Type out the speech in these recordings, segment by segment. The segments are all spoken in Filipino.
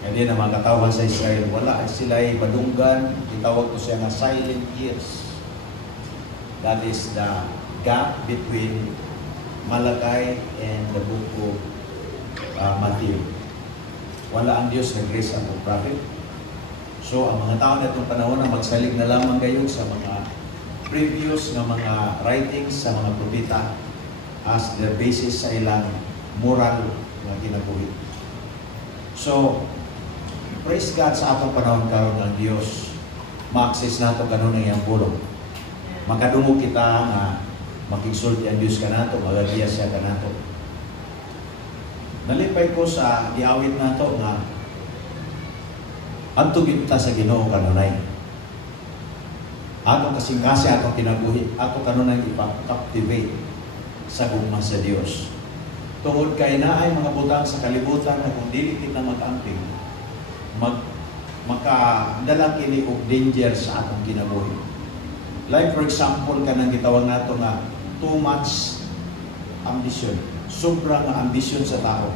Hindi na mga katawan sa Israel, wala sila'y badunggan, itawag ko siya nga silent years. That is the gap between Malachi and the book of Matthew. Wala ang Diyos na grace ang prophet. So, ang mga tao na itong panahon na magsalig na lamang kayo sa mga previous na mga writings sa mga propeta as the basis sa ilang moral na kinabuhi. So, praise God sa atong panahon karon ng Diyos. Ma-access nato kanon ang iyang pulong. Makadungog kita nga makigsulti ang Diyos kanato, magagiya siya kanato. Nalipay ko sa giawit nato nga adto kita sa Ginoo kanunay. Ato kasing-kasi atong kinabuhi, ato kanunay ipa-captivate sa gugma sa Dios. Tungod kay naay mga butang sa kalibutan na kung dili kita mag-amping, makadalang kini og danger sa atong kinabuhi. Like for example kanang gitawag nato nga too much ambition. Sobrang ambisyon sa tao.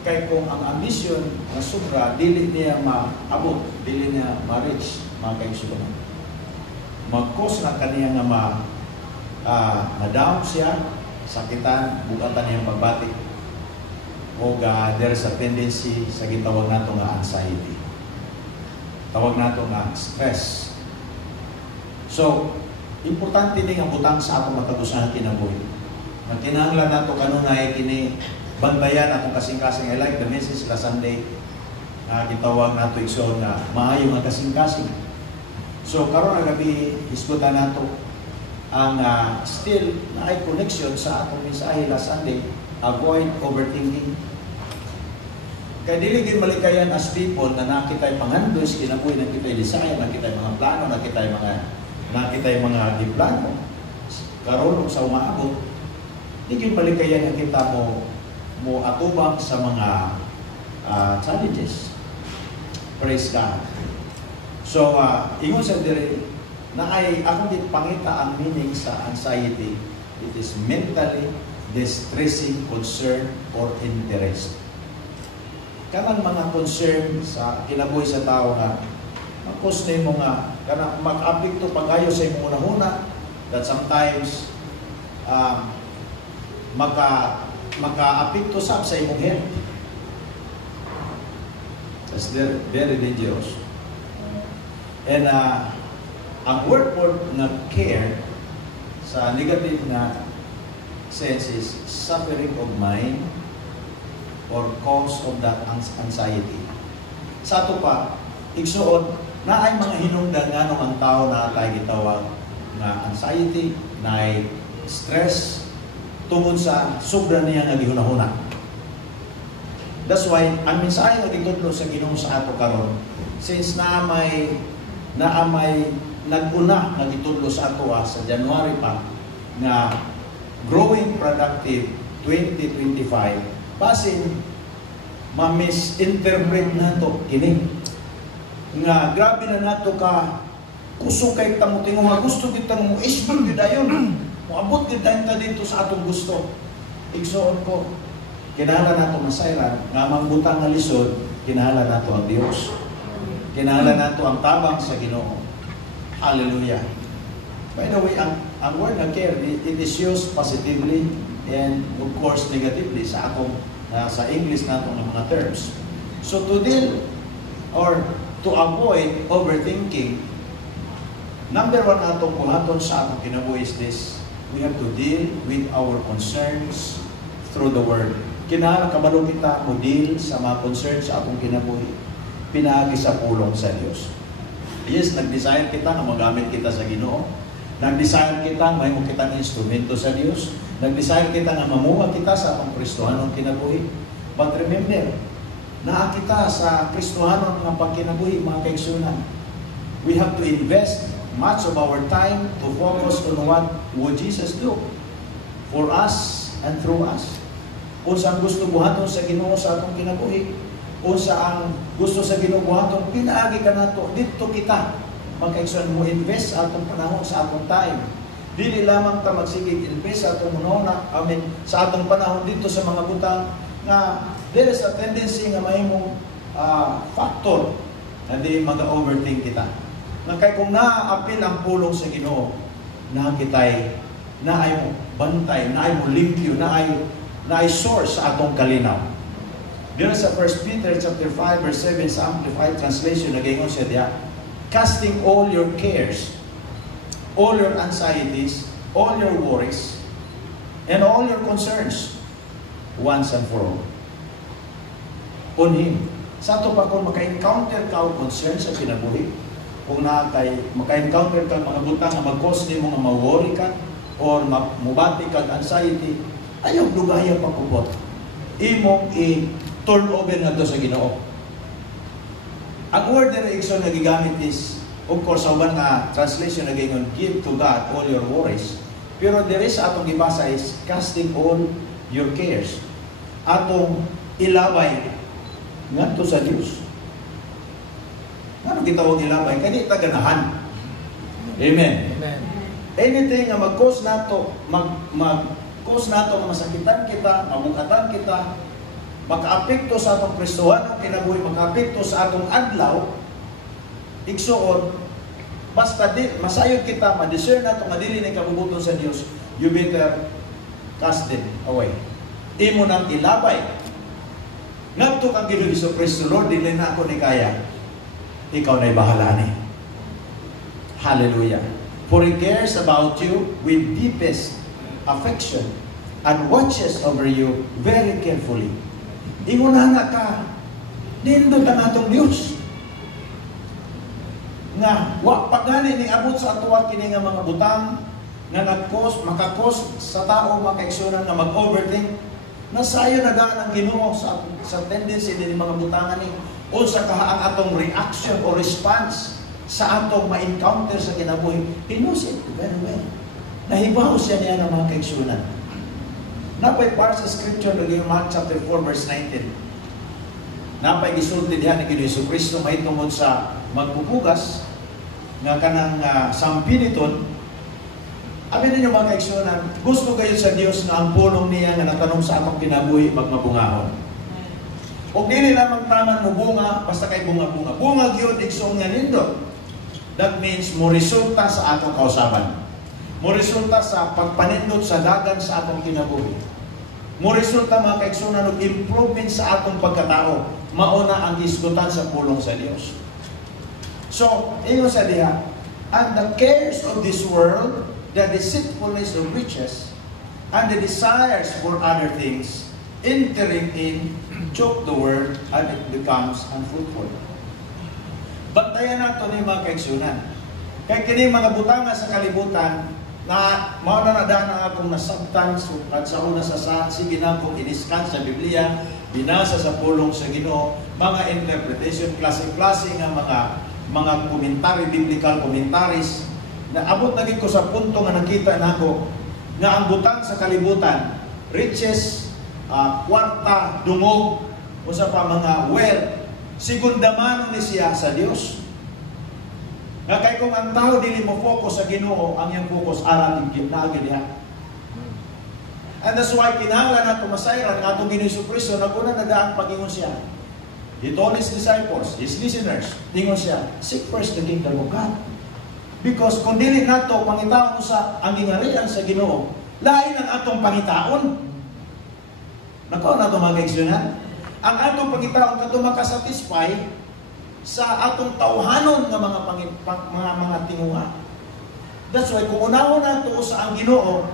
Kaya kung ang ambisyon na sobra, dili niya maabot, dili niya ma-reach, makaigsunan. Mag-cause na kaniya nga ma-down siya, sakitan, bukatan niyang pagbatik. O there's a tendency sa gitawag nato nga anxiety. Tawag nato nga stress. So, importante din ang butang sa atong matagusan kinabuhi. Kinahanglan nato kanunay kini bantayan atong kasing-kasing. I like the message last Sunday na gitawag nato igsoon na maayo nga kasing-kasing. So karon nga gabi isgutan nato ang still na ay connection sa atong mensahe last Sunday, avoid overthinking. Kaya dili gid malikayan as people na nakitay pangandos kinabuhi, nakitay design, nakitay mga plano, nakitay mga diplano karon sa umaabot. Hindi palikayan ang kita mo atubang sa mga challenges. Praise God. So, ingon sa diri na ay ako din pangita ang meaning sa anxiety. It is mentally distressing concern or interest. Kanang mga concern sa kinabuhi sa tao nga mag-cause na mo nga kanang mag-apekto pagayo sa imong una-una that sometimes maka-apekto sa imong health. That's very dangerous. And ang word for na care sa negative na sense is suffering of mind or cause of that anxiety. Sa ato pa, igsuon na ay mga hinungdan nga ang tao na tayo gitawag na anxiety, na stress, tungod sa sobra niya nga gihunahuna. That's why ang mensahe nga gitudlo sa Ginoo sa ato karon, since naamay nag-una nga gitudlo sa ato sa January pa nga growing productive 2025, basin ma-misinterpret nato kini nga grabe na nato ka kusog kay tamutingo nga gusto kitang mo isbol gid ayon. Moabot gid ta dito sa atong gusto. Igsoon ko, kinahanglan nato masayran nga mangbutang nga lisod, kinahanglan nato ang Dios. Kinahanglan nato ang tabang sa Ginoo. Hallelujah. By the way, ang word na care, it is used positively and of course negatively sa atong sa English natong mga terms. So to deal or to avoid overthinking, number one natong buhaton sa atong kinabuhi is this: we have to deal with our concerns through the Word. Kinahanglan kabalo kita mo deal sa mga concerns sa atong kinabuhi pinaagi sa pulong sa Dios. Yes, nag-desire kita na magamit kita sa Ginoo. Nag-desire kita may mo kitang instrumento sa Dios. Nag-desire kita nga mamuha kita sa atong Kristohanon kinabuhi. But remember, naa kita sa Kristohanon nga pagkinabuhi, mga kaigsunan. We have to invest much of our time to focus on what would Jesus do for us and through us. Kung saan gusto buhaton sa Ginoo sa atong kinabuhi, kung saan gusto sa Ginoo buhaton, pinaagi ka nato, dito kita. Magkaigsunan mo invest sa atong panahon, sa atong time. Dili lamang ta magsigig invest sa atong munona, sa atong panahon dito sa mga butang, nga there is a tendency nga mahimong factor na di mag-overthink kita. Nga kay kung naaapil ang pulong sa Ginoo, na kitay, na ay mo bantay, na ay mo limpyo, na ay source sa atong kalinaw. Diyan sa 1 Peter chapter 5 verse 7 sa Amplified Translation, nagaingon siya diya, casting all your cares, all your anxieties, all your worries, and all your concerns, once and for all, on Him. Sa ito pa kung maka-encounter ka o concern sa kinabuhi, kung maka-encounter ka mga butang na mag-cause ni mo nga ma-worry ka, or mubati ka anxiety, ayaw lugaya pa kubot. Imong i-turn over na ito sa Ginoo. Ang word na reaction na gigamit is, of course, sa uban na translation na ganyan, give to God all your worries. Pero there is atong gibasa is, casting all your cares. Atong ilabay ngadto sa Dios. Ano gitawag ilabay? Kani taganahan. Amen. Amen. Anything nga mag-cause nato, mag-cause nato nga masakitan kita, mabugatan kita, maka-apekto sa atong Kristohanong kinabuhi, maka-apekto sa atong adlaw, igsuon, basta masayod kita, ma-discern nato nga dili ni kabubuton sa Dios, you better cast it away. Imo nang ilabay. Ngadto kang Ginoong Jesucristo, Lord, dili na ako ni kaya. Ikaw na'y bahala ni. Hallelujah. For He cares about you with deepest affection and watches over you very carefully. Ingunahan na ka, nindot ang atong Diyos. Nga, wak pagani ni abot sa atuwa kini nga mga butang nga makakos sa tao makaeksyonan nga mag-overthink. Nasayo na gaan ang Ginoo sa tendency din mga butangan ni o sa kahaan atong reaction o response sa atong ma-encounter sa kinabuhi. He knows it very well. Nahibaw siya niya ng mga kaeksyonan. Napay para sa scripture ng Mark chapter 4 verse 19. Napay gisulti diha ni Ginoong Jesucristo may tungod sa magpupugas nga kanang sampiniton. Abi ninyo mga kaeksyonan, gusto kayo sa Dios na ang pulong niya nga natanong sa atong kinabuhi magmabungahon. O dili lamang taman mo bunga basta kay bunga-bunga. Bunga gyud igsoon nga nindot. That means mo resulta sa atong kausaban. Mo resulta sa pagpanindot sa dagan sa atong kinabuhi. Mo resulta mga kaigsunan og improvement sa atong pagkatao. Mauna ang isgutan sa pulong sa Dios. So, ingon sa diha, and the cares of this world, the deceitfulness of riches, and the desires for other things, entering in, choke the word, and it becomes unfruitful. Bantayan nato ni mga kaigsunan. Kaya kini mga butangan sa kalibutan na mao na nadaan ang akong nasabtan at sa una sige na kong iniskan sa Biblia, binasa sa pulong sa Ginoo, mga interpretation, klase-klase nga mga komentary, biblical commentaries, na abot na ko sa punto nga nakita nako nga ang butang sa kalibutan, riches, kwarta, dungog, o sa pa mga wealth, sigundaman ni siya sa Dios. Nga kay kung ang tao dili mo focus sa Ginoo, ang iyang focus aral ng naagid niya. And that's why kinahanglan nato masayran nga atong Ginoong Jesucristo naguna na daan pagingon siya. He told His disciples, His listeners, ingon siya, seek first the kingdom of God. Because kung dili nato pangitaon sa ang gingarian sa Ginoo, lain ang atong pangitaon. Nako na mga kaigsunan, ang atong pangitaon kadto makasatisfy sa atong tawhanon nga mga tinguha. That's why kung unahon nato sa ang Ginoo,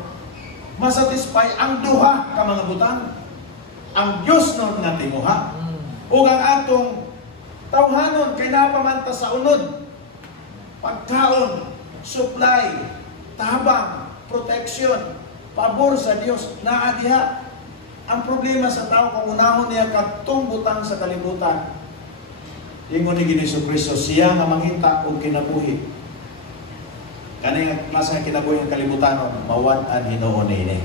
masatisfy ang duha ka mga butang. Ang Dios non nga tinguha ug ang atong tawhanon kay napamanta sa unod. Pagkaon, supply, tabang, protection, pabor sa Dios naa diha. Ang problema sa tao kung unahon niya katong butang sa kalibutan, ingon ni Ginoong Jesucristo, siya nga mangita og kinabuhi. Kani nga klase nga kinabuhi ang kalibutan, mawad-an Ginoo nini.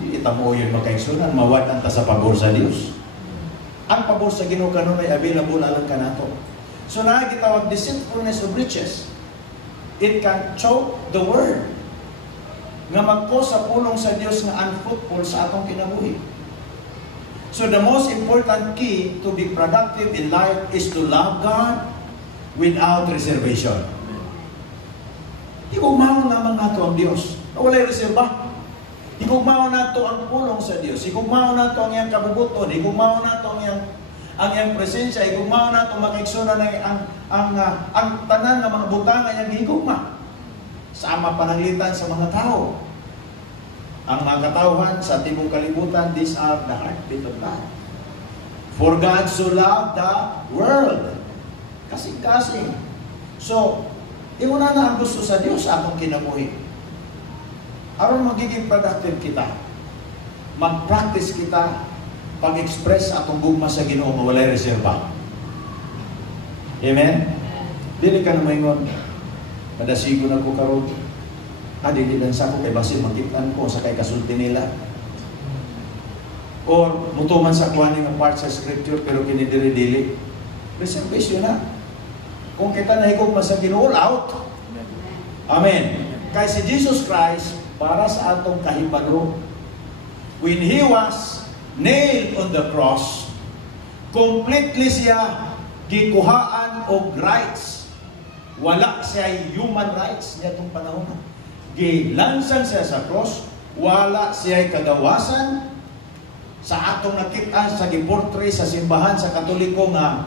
Dili tamo yun makaigsunan, mawad-an ta sa pabor sa Dios. Ang pabor sa Ginoo kanunay available alang kanato. So na gitawag deceitfulness of riches. It can choke the word. nga magko sa pulong sa Dios nga unfruitful sa atong kinabuhi. So the most important key to be productive in life is to love God without reservation. Higugmaon naman nato ang Dios. Walay reserba. Higugmaon nato ang pulong sa Dios. Higugmaon nato ang iyang kabubuton. Higugmaon nato ang iyang presensya. Higugmaon nato makigsuna ang tanan ng mga butang nga iyang higugma. Sama pananglitan sa mga tao. Ang mga katawhan sa tibong kalibutan, these are the heartbeat of God. For God so loved the world. Kasing-kasing. So, iuna na ang gusto sa Diyos sa atong kinabuhi. Aron magiging productive kita, mag-practice kita, pag-express atong gugma sa Ginoo nga walay reserba. Amen? Dili ka na maingon, madasigo na ko karon. Dili lang sa ako kay basi makitaan ko sa kay kasulti nila. Or mutuman sa kuhaning ng part sa scripture pero kinidiri-dili. Reservation na. Kung kita nahigugma sa Ginoo, out. Amen. Kay si Jesus Christ, para sa atong kahibalo, when He was nailed on the cross, completely siya gikuhaan og rights. Wala siya human rights niya itong panahon. Gilansan siya sa cross, wala siya kagawasan sa atong nakita sa giportray sa simbahan sa Katoliko nga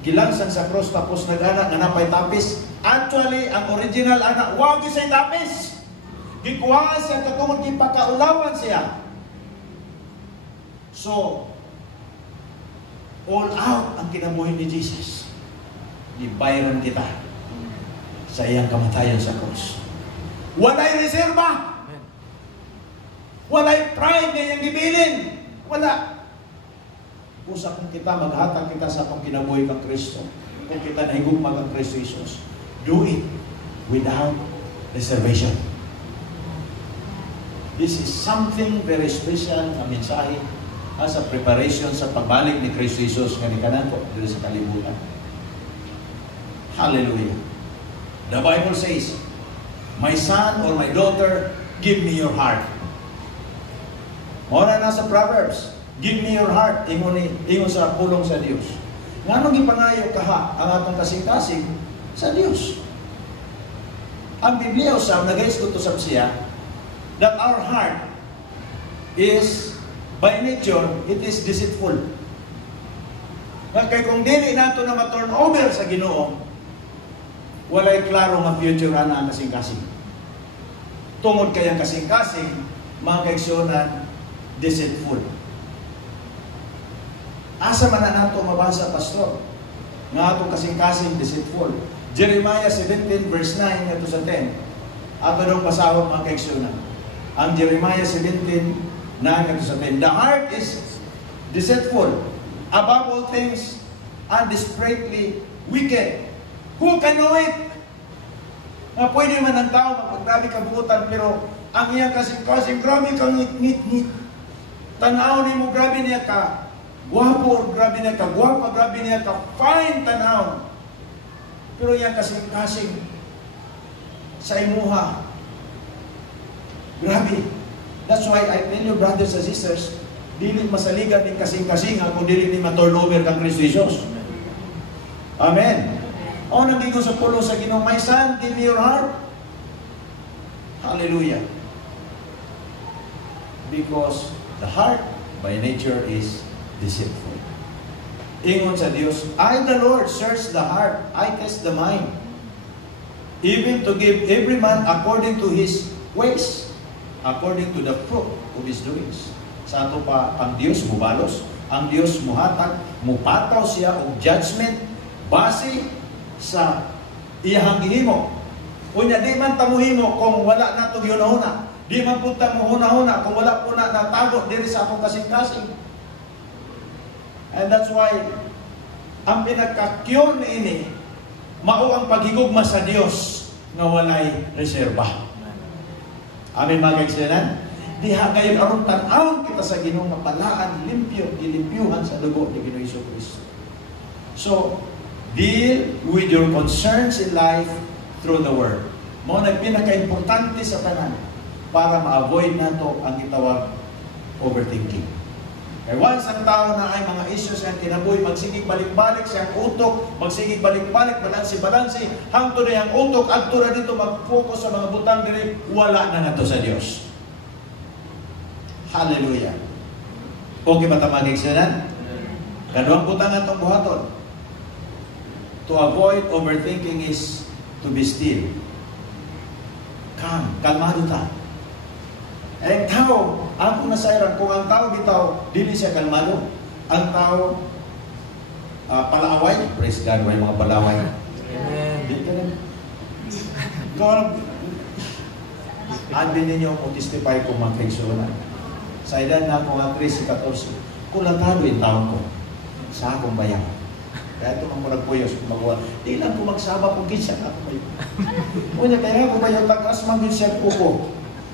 gilansan sa cross tapos nag-anak nga napay tapis. Actually, ang original anak, wag siya tapis. Gikuha siya katungod gipakaulawan siya. So, all out ang kinabuhi ni Jesus. Gibayaran kita sa iyang kamatayan sa cross. Walay reserba. Walay pride na iyang gibilin. Wala. Usa kung kita maghatag kita sa atong kinabuhi kang Kristo. Kung kita nahigugma kang Kristo Jesus. Do it without reservation. This is something very special na mensahe sa preparation sa pagbalik ni Kristo Jesus nga ni kanato dito sa kalibutan. Hallelujah. The Bible says, my son or my daughter, give me your heart. Muna na sa Proverbs, give me your heart, ingon sa pulong sa Dios. Nganong gipangayo kaha ang atong kasing-kasing sa Dios. Ang Biblia usab nagaisgot usab siya that our heart is by nature it is deceitful. Kaya kung dili nato na ma-turn over sa Ginoo, walay klaro nga future na ang kasing-kasing. Tungod kayang kasing-kasing, mga kaigsunan, deceitful. Asa man na nato mabasa, Pastor? Nga atong kasing-kasing deceitful. Jeremiah 17 verse 9 ito sa 10. Ato daw pasahod mga kaigsunan. Ang Jeremiah 17 9 ito sa 10. The heart is deceitful above all things and desperately wicked. Who can know it? Na pwede man ang tao magpagdabi kabuutan pero ang iyang kasing-kasing grabe kang ngit-ngit. Tanaw ni mo grabe niya ka. Guwapo or grabe niya ka. Guwapa grabe niya ka. Fine tanaw. Pero iyang kasing-kasing sa imuha. Grabe. That's why I tell you, brothers and sisters, dili masaligan ni kasing-kasing kung dili ni ma-turnover kang Kristo Jesus. Amen. O nagiging sa pulo sa Ginoo, my son, give me your heart. Hallelujah. Because the heart by nature is deceitful. Ingon sa Dios, I the Lord search the heart, I test the mind, even to give every man according to his ways, according to the fruit of his doings. Sa ato pa ang Dios mubalos, ang Dios muhatag, mupataw siya og judgment base sa iyang gihimo. Unya di man tamuhimo kung wala nato gyunahuna. Di man punta mo hunahuna kung wala po na natago diri sa akong kasing-kasing. And that's why ang pinagkakyon ini mao ang paghigugma sa Dios nga walay reserba. Amen mga kaigsunan. Diha kayon aron tan-awon kita sa Ginoo nga palaan limpyo gilimpyuhan sa dugo ni Ginoong Jesucristo. So deal with your concerns in life through the Word. Mao na pinaka-importante sa tanan para ma-avoid nato ang gitawag overthinking. Kaya once ang tao na ay mga issues ang kinabuhi, magsigig balik-balik siyang utok, magsigig balik-balik, balansi-balansi, hangtod na yung utok, adto na dito mag-focus sa mga butang diri, wala na nato sa Dios. Hallelujah. Okay ba tamagig siya? Kaduang butang atong buhaton. To avoid overthinking is to be still. Calm, kalmado ta. Ang tao, ako nasairan, kung ang tao bitaw, dili siya kalmado. Ang tao, palaaway, praise God, may mga palaaway. Amen. Di ka lang. God, admin ninyo kung testify kung mga kaigsunan. Sa edad na ako nga 13-14, kulatado yung taon ko sa akong bayan. Kaya ito mga murag-puyos kung magawa. Di lang ko magsaba kung gisyan ako bayan. Kaya kaya kung bayan, takas mang gisyan ko ko.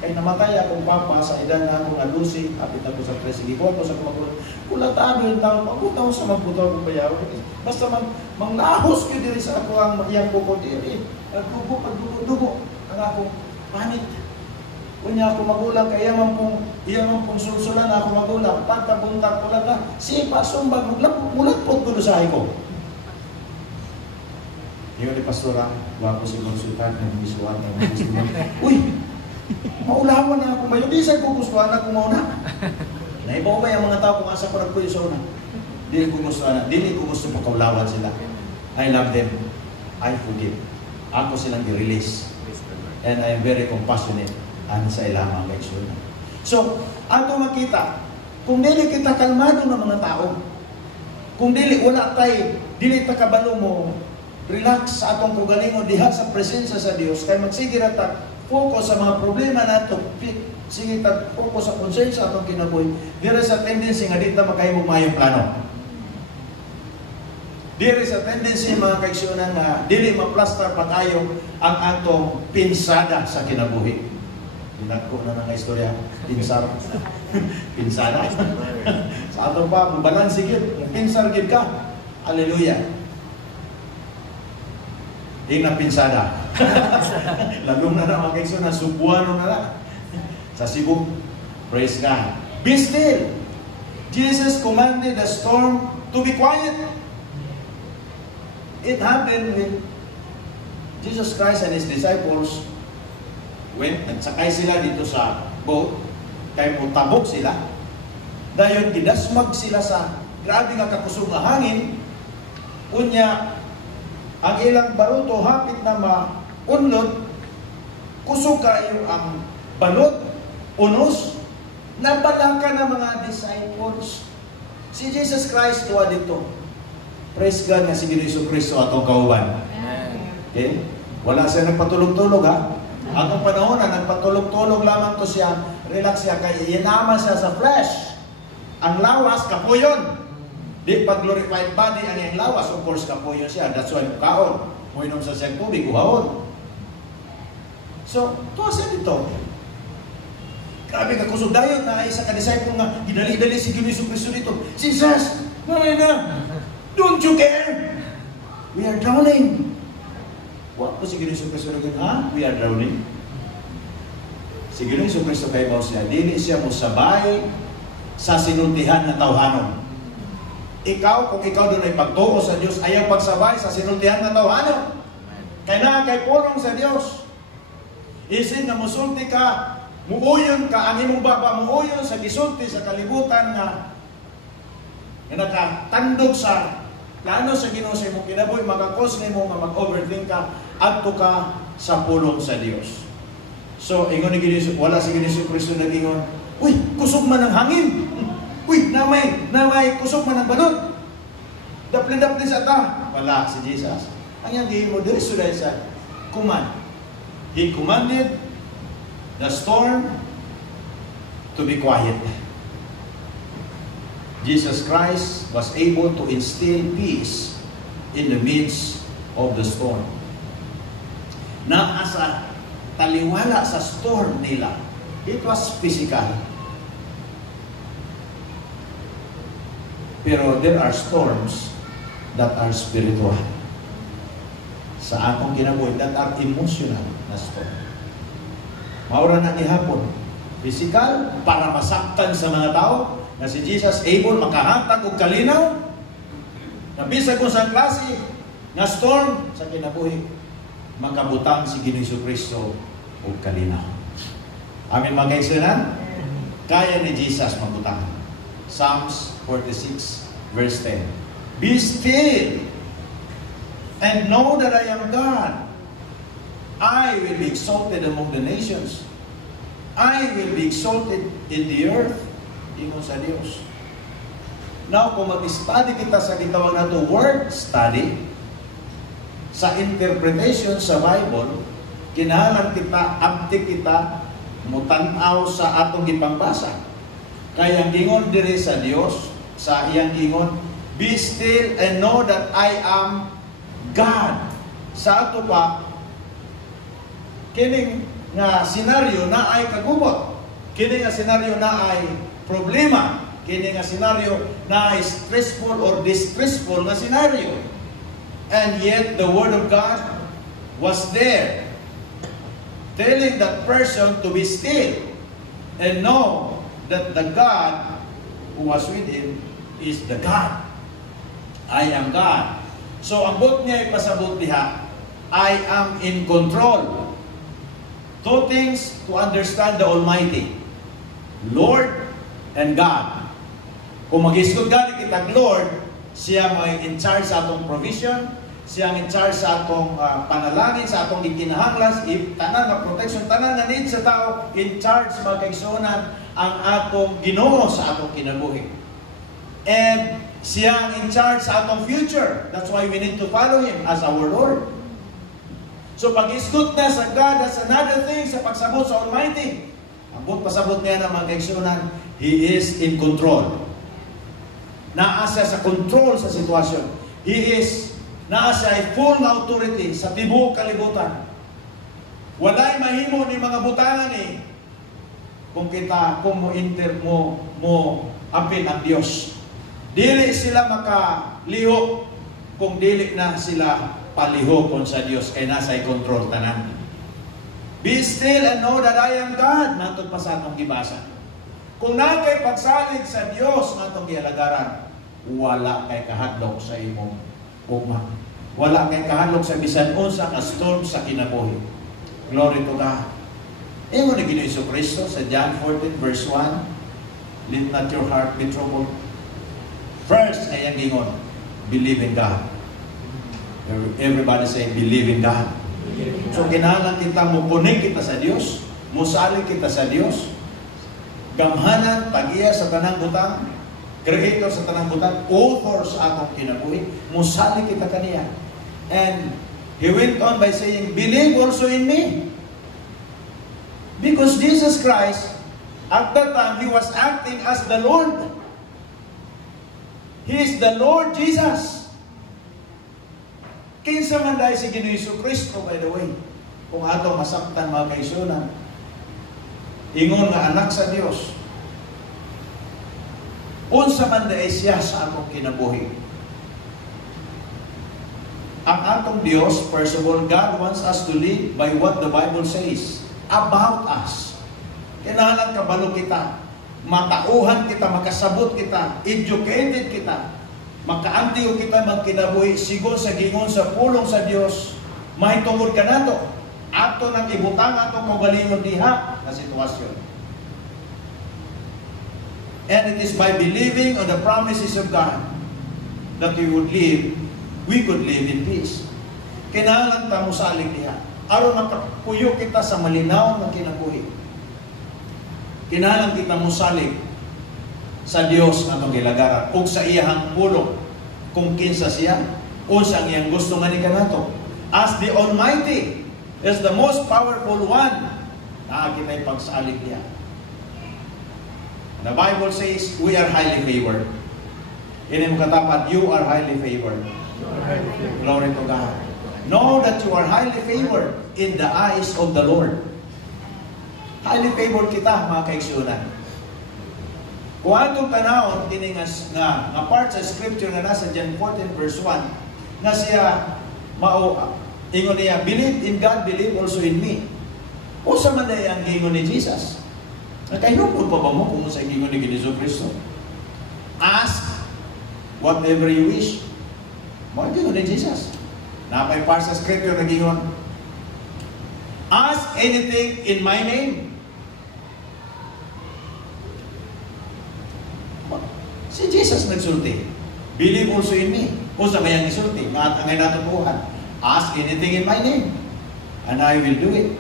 Kaya namatay akong papa sa edad na ako nga 12, kapit ako sa 13, ko sa kumagulang. Kulatado yung taon, pagkutaw sa magbutaw kong bayan. Basta manglahos ko diri sa ako ang iyang kuko diri. Pagdugo, ang akong panit. Kunya ako magulang, kaya man pong sulsulan ako magulang. Pagkabuntag ko lang na, sipa, sumbag, mulat po kulusahin ko. Yung ni Pastora, wapo si konsultan, nag-misuan, uy, maulawan na ako ba? Yung isang kugustuhan na kumauna. Naibaw ba yung mga tao kung asa ko nagpuyo sa una? Dili ko gusto pagkaulawan sila. I love them. I forgive. Ako silang i-release. And I am very compassionate. Ano sa ilamang leksyon. So, ato makita, kung dili kita kalmado ng mga tao, kung dili wala tay, dili ta kabalo mo, relax sa atong kugalingon diha sa presensya sa Dios, kay magsige ra ta focus sa mga problema nato, sige ta focus sa konsensya atong kinabuhi. Dili sa tendency nga di ta makahimong mayong plano. Dili sa tendency mga kaigsunan nga dili maplastar pag-ayo ang atong pinsada sa kinabuhi. Dinako na ng istorya, pinsar. Pinsada. Sa ato pa, mabalansi gid, pinsar gid ka. Hallelujah. Di na pinsada. Lagong na mga kaigsunan, subuano na lang. Sa Cebu, praise God. Be still. Jesus commanded the storm to be quiet. It happened with Jesus Christ and His disciples. When nagsakay sila dito sa boat, kaya mutabok sila. Dayon, gidasmag sila sa grabe nga kakusog nga hangin. Unya, ang ilang baruto hapit na maunlod, kusog kayo ang balot, unos, nabalaka ng mga disciples. Si Jesus Christ tuwa dito. Praise God nga si Jesu Cristo atong kauban. Okay? Wala siya nagpatulog-tulog ha. Atong panahon na nagpatulog-tulog lamang to siya, relax siya, kaya inama siya sa flesh. Ang lawas, kapuyon. Di pag glorified body ang yung lawas, of course, kapuyon siya. That's why kaon. Muinom sa siyang tubig, uhaon. So, tuwa siya dito. Grabe ka kusog dayon na isa ka-disciple nga, gidali-dali si Jesu Cristo dito. Jesus, na, don't you care? We are drowning. What po si Jesu Cristo naging, we are drowning. Si Jesu Cristo kay Baus siya, dili siya mo sabay sa sinultihan na tawhanon. Ikaw, kung ikaw doon ay pagtuo sa Diyos, ayaw pagsabay sa sinultihan na tawhanon. Kaya kay pulong sa Diyos. Isin na musulti ka, muuyon ka, ang imong baba, muuyon sa gisulti sa kalibutan nga nakatandog sa plano sa Ginoo sa imong kinabuhi, magakos nimo nga mag-overthink ka, adto ka sa pulong sa Dios. So, ingon ni Jesu, wala si Jesu Cristo nag-ingon, uy, kusog man ang hangin. Uy, namay, kusog man ang balot. Dapli-dapli sa ta. Wala si Jesus. Ang yang gihimo diri suday sa command. He commanded the storm to be quiet. Jesus Christ was able to instill peace in the midst of the storm. Na asa taliwala sa storm nila, it was physical. Pero there are storms that are spiritual. Sa akong kinabuhi, that are emotional. na storm. Maura na ihapon. Physical, para masaktan sa mga tao, na si Jesus able makahatag og kalinaw, na bisag kung sa klase, na storm sa kinabuhi, makabutang si Ginoong Kristo og kalinaw. Amin mga kaigsunan? Kaya ni Jesus mabutang. Psalms 46 verse 10. Be still and know that I am God. I will be exalted among the nations. I will be exalted in the earth. Ingon sa Dios. Now, kung mag-study kita sa gitawag na ito, word study, sa interpretation sa Bible, kinahanglan kita, abdi kita, mutanaw sa atong gipangbasa. Kaya ang gingon diri sa Dios, sa iyang gingon, be still and know that I am God. Sa ato pa, kining nga senaryo na ay kagubot. Kining nga senaryo na ay problema. Kining nga senaryo na ay stressful or distressful na senaryo. And yet, the Word of God was there, telling that person to be still and know that the God who was with him is the God. I am God. So, ang bot niya ipasabot diha, I am in control. Two things to understand the Almighty, Lord and God. Kung mag-isgot gani kitang Lord, siya may in charge sa atong provision, siya in charge sa atong panalangin, sa atong gikinahanglan, tanan na protection, tanan na need sa tao, in charge mga kaigsunan ang atong Ginoo sa atong kinabuhi. And siya in charge sa atong future. That's why we need to follow Him as our Lord. So pag-isgot na sa God, that's another thing sa pagsabot sa Almighty. Ang pasabot niya na mga kaigsunan, He is in control. Naasa sa control sa sitwasyon. He is naasa ay full na authority sa tibuok kalibutan. Walay mahimo ni mga butangan kung mo apin ang Dios. Dili sila makaliho kung dili na sila palihokon sa Dios kay nasa control tanan. Be still and know that I am God. Natod pa sa atong gibasa. Kung nakay pagsalig sa Dios natong gihalagaran, wala kay kahadlok sa imong ugma. Wala kay kahadlok sa bisan unsa ka storm sa kinabuhi. Glory to God. Ingon ni Ginoong Kristo sa John 14 verse 1, let not your heart be troubled. First, ayang gingon, believe in God. Everybody say, believe in God. So, kinahanglan kita mo connect kita sa Dios, musalig kita sa Dios, gamhanan, pagiya sa tanang butang, creator sa tanang butang, author sa atong kinabuhi, musalig kita kaniya. And he went on by saying, believe also in me. Because Jesus Christ, at that time, He was acting as the Lord. He is the Lord Jesus. Kinsa man dahil si Ginoong Kristo, by the way, kung ato masaktan mga kaisunan, ingon nga anak sa Dios, unsa man dahil siya sa atong kinabuhi. Ang atong Dios, first of all, God wants us to live by what the Bible says about us. Kinahanglan kabalo kita, matauhan kita, makasabot kita, educated kita, makaantiyo kita magkinabuhi, sigon sa gingon sa pulong sa Dios, mahitungod ka nato, ato nang ibutang atong kaugalingon diha na sitwasyon. And it is by believing on the promises of God that we could live in peace. Kinahanglan ta mosalig diha aron makapuyo kita sa malinaw nga kinabuhi. Kinahanglan kita mosalig sa Dios nga atong gilagaran ug sa iyang pulong kung kinsa siya unsa ang iyang gusto nga ni kanato. As the Almighty is the most powerful one, naa kita'y pagsalig niya. The Bible says we are highly favored. Ini mo katapat, you are highly favored. Glory to God. Know that you are highly favored in the eyes of the Lord. Highly favored kita, mga kaigsunan. Kung atong tanawon, kini nga part sa scripture nga nasa John 14 verse 1, na siya Ingon niya, believe in God, believe also in me. O sa man ang gingon ni Jesus. Nakahinupod pa ba mo kung sa gingon ni Giniso Cristo? Ask whatever you wish. Mga gingon ni Jesus. Napay par sa scripture na gingon, ask anything in my name. Si Jesus nagsulti, believe also in me. O sa mayang isulti, nga ang natutuhan, ask anything in my name, and I will do it.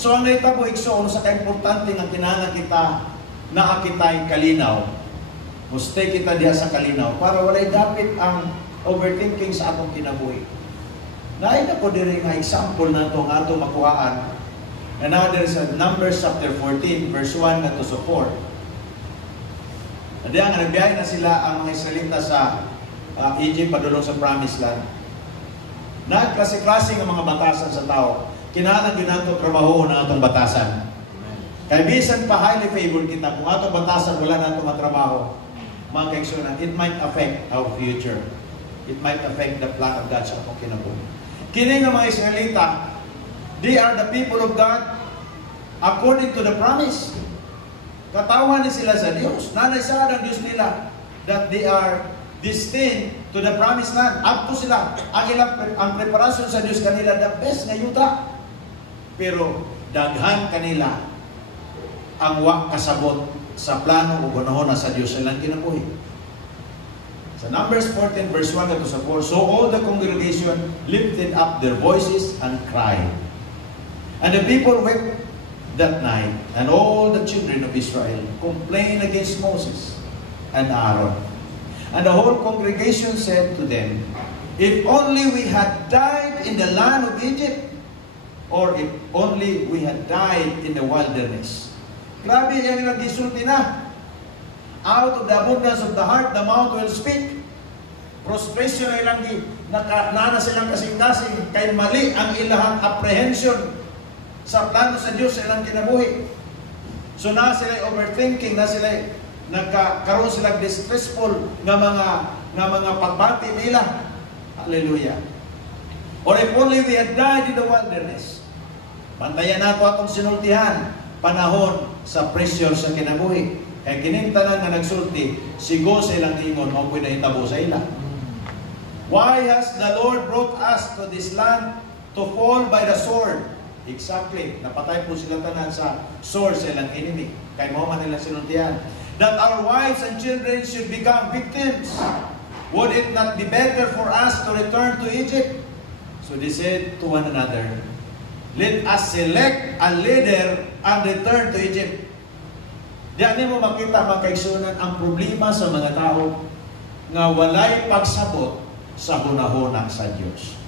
So ang naitabo, ikso, sa ka-importante nga kinahanglan kita, nakakitay kalinaw, muste kita diha sa kalinaw, para walay dapit ang overthinking sa atong kinabuhi. Naay na po diri nga example na ito, nga ito makuhaan. Another sa Numbers chapter 14, verse 1 na to 4. Diyan nga nagbiyahe na sila ang mga Israelita sa Egypt padulong sa Promised Land. Nagklase-klase ng mga batasan sa tao. Kinahanglan gyud nato trabaho na atong batasan. Kay bisan pa highly favored kita, kung atong batasan wala na atong matrabaho, mga kaigsunan, it might affect our future. It might affect the plan of God sa atong kinabuhi. Kini nga mga Israelita, they are the people of God according to the promise. Katawan ni sila sa Diyos. Nanay sa ang Diyos nila that they are destined to the promised land. Up to sila. Ang preparasyon sa Diyos kanila, the best nga yuta. Pero daghan kanila ang wa kasabot sa plano o gunahon na sa Diyos silang kinabuhi. Sa Numbers 14 verse 1 to 4, so all the congregation lifted up their voices and cried. And the people wept that night, and all the children of Israel complained against Moses and Aaron. And the whole congregation said to them, if only we had died in the land of Egypt, or if only we had died in the wilderness. Grabe yung nag-isulti na. Out of the abundance of the heart, the mouth will speak. Prostration na ilang nana silang kasing-kasing, kay mali ang ilahang apprehension sa plano sa Diyos sa ilang kinabuhi. So na sila overthinking, na sila nagkaroon silang distressful nga mga pagbati nila. Hallelujah. Or if only we had died in the wilderness. Pantayan nato atong sinultihan panahon sa pressure sa kinabuhi. Kaya kinintanan nga nagsulti, sigo sa ilang ingon, maupay na itabo sa ila. Why has the Lord brought us to this land to fall by the sword? Exactly. Napatay po sila tanan sa sword sa ilang enemy. Kaya mo man nilang sinultihan. That our wives and children should become victims. Would it not be better for us to return to Egypt? So they said to one another, let us select a leader and return to Egypt. Diyan mo makita mga kaigsunan ang problema sa mga tao nga walay pagsabot sa hunahuna sa Diyos.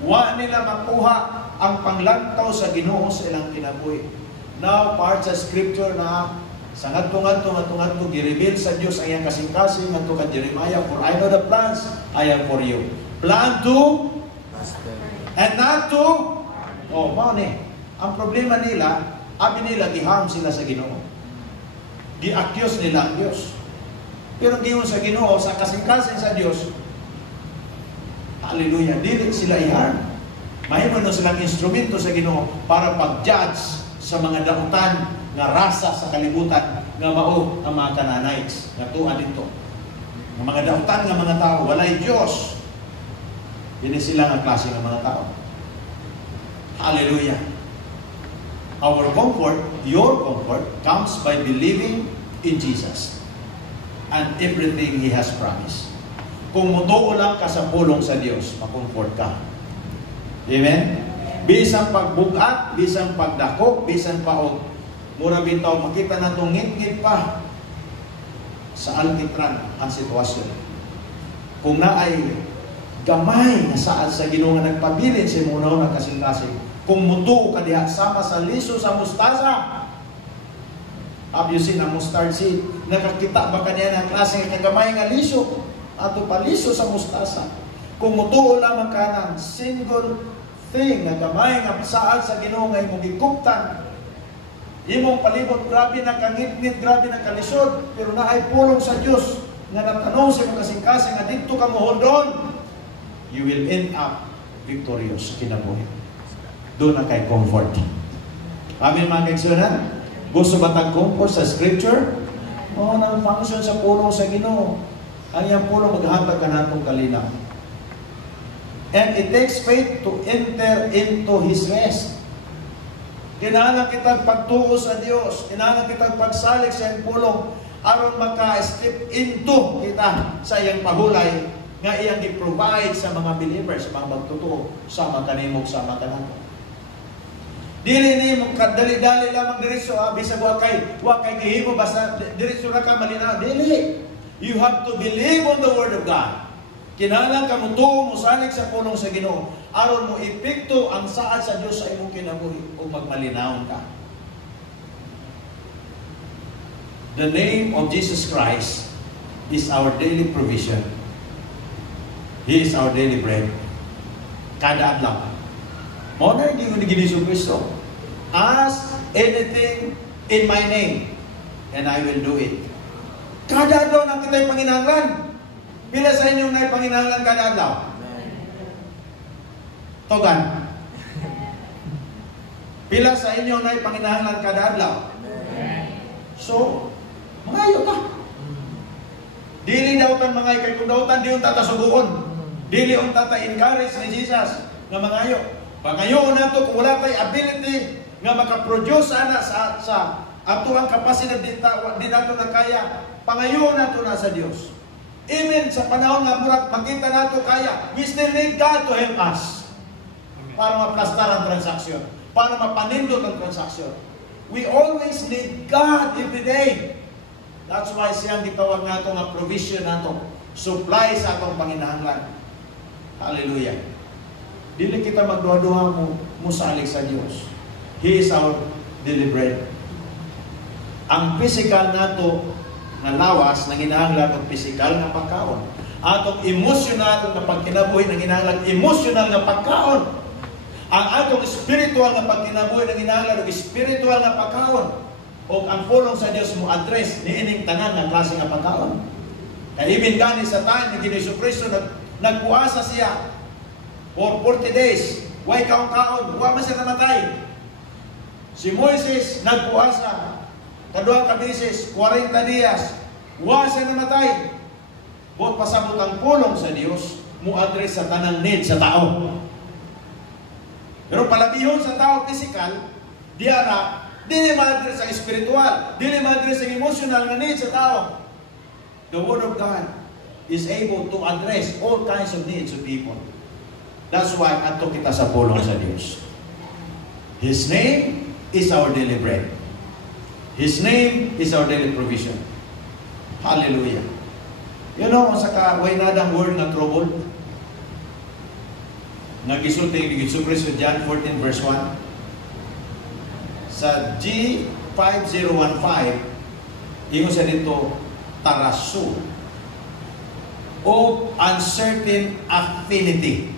Wa nila makuha ang panglantaw sa Ginoo sa ilang kinabuhi. Now, part sa scripture na sa ngadto gi-reveal sa Diyos ang iyang kasing-kasing ngadto ka Jeremiah, for I know the plans I have for you. Plan to and not to mao ni. Ang problema nila, abi nila giharm sila sa Ginoo. Gi-accuse nila ang Diyos. Pero giyon sa Ginoo, sa kasing-kasing sa Diyos, hallelujah, dili sila i-harm. Mahimo na silang instrumento sa Ginoo para pag-judge sa mga dakutan nga rasa sa kalibutan nga mao ang mga Canaanites nga tuwa dito. Ang mga dakutan nga mga tao, walay Diyos. Dili sila nga klase ng mga tao. Hallelujah. Our comfort, your comfort, comes by believing in Jesus and everything He has promised. Kung mutuo lang ka sa pulong sa Diyos, makomfort ka. Amen? Bisan pagbugat, bisan pagdako, bisan paog, mura bitaw, makita na itong ngit-ngit pa sa alkitran ang sitwasyon. Kung naay gamay na saan sa Ginoo nga nagpabilin sa imunaw ng kasing-kasing, kung mutuo ka diha sama sa liso sa mustasa, obviously na mustard seed, nakakita ba kaniya ng klase ng kagamay nga liso, ato paliso sa mustasa. Kung mutuo lamang ka ng single thing na gamay nga saan sa Ginoo nga imong gikuptan, imong palibot, grabe na kangit-ngit, grabe na kalisod, pero naay pulong sa Diyos nga natanong sa imong kasing-kasing nga dito ka moholdon, you will end up victorious kinabuhi. Doon na kay comfort. Amin mga kaigsunan? Gusto ba tag comfort sa scripture? Oo, nang function sa pulong sa Ginoo. Ang iyang pulong maghatag ka natong kalinaw. And it takes faith to enter into His rest. Kinahanglan kitang pagtuo sa Dios, kinahanglan kitang pagsalig sa iyang pulong aron maka-step into kita sa iyang pahulay nga iyang i-provide sa mga believers, mga magtutuo sama kanimog sama kanato. Dili ni mo kadali-dali lamang diretso bisag wa kay gihimo basta diretso ra ka malinaw. Dili. You have to believe on the word of God. Kinahanglan ka mo tuo mo salig sa pulong sa Ginoo aron mo epekto ang saad sa Dios sa imong kinabuhi ug magmalinawon ka. The name of Jesus Christ is our daily provision. He is our daily bread. Kada adlaw. Mao na hindi ko ni Ginoong Kristo. Ask anything in my name and I will do it. Kada adlaw na kita'y panginahanglan. Pila sa inyong na'y panginahanglan kada adlaw? Togan. Pila sa inyong na'y panginahanglan kada adlaw? So, mangayo ta. Dili daw tan mangay kay kung daw tan di unta ta suguon. Dili unta ta encourage ni Jesus nga mangayo. Pangayo nato kung wala tay ability nga maka-produce ana sa ato ang kapasidad di nato na kaya. Pangayo nato na sa Dios. Even sa panahon nga murag makita nato kaya, we still need God to help us. Para maplastar ang transaksyon, para mapanindot ang transaksyon. We always need God every day. That's why siyang gitawag nato nga provision nato, supply sa atong panginahanglan. Hallelujah. Dili kita magduha-duha mo salig sa Dios. He is our daily bread. Ang physical nato nga lawas na ginahanglan og physical nga pagkaon. Atong emotional nga pagkinabuhi na ginahanglan emotional nga pagkaon. Ang atong spiritual nga pagkinabuhi na ginahanglan og spiritual nga pagkaon. O ang pulong sa Dios mo address niining tanan nga klase nga pagkaon. Kaya even gani sa time ni Ginoong Kristo nagpuasa siya for 40 days. Way kaon-kaon, wa man siya namatay. Si Moises nagpuasa kadua ka beses, 40 dias, wa siya namatay. Buot pasabot ang pulong sa Dios mo address sa tanang need sa tao. Pero palabihon sa tao physical, diara dili ma-address ang spiritual, dili ma-address ang emotional na need sa tao. The Word of God is able to address all kinds of needs of people. That's why ato kita sa pulong sa Dios. His name is our daily bread. His name is our daily provision. Hallelujah. You know, sa way nadang word na trouble, nagisulti ni Ginoong Kristo John 14 verse 1. Sa G5015, ingon sa dito, tarasu o uncertain affinity.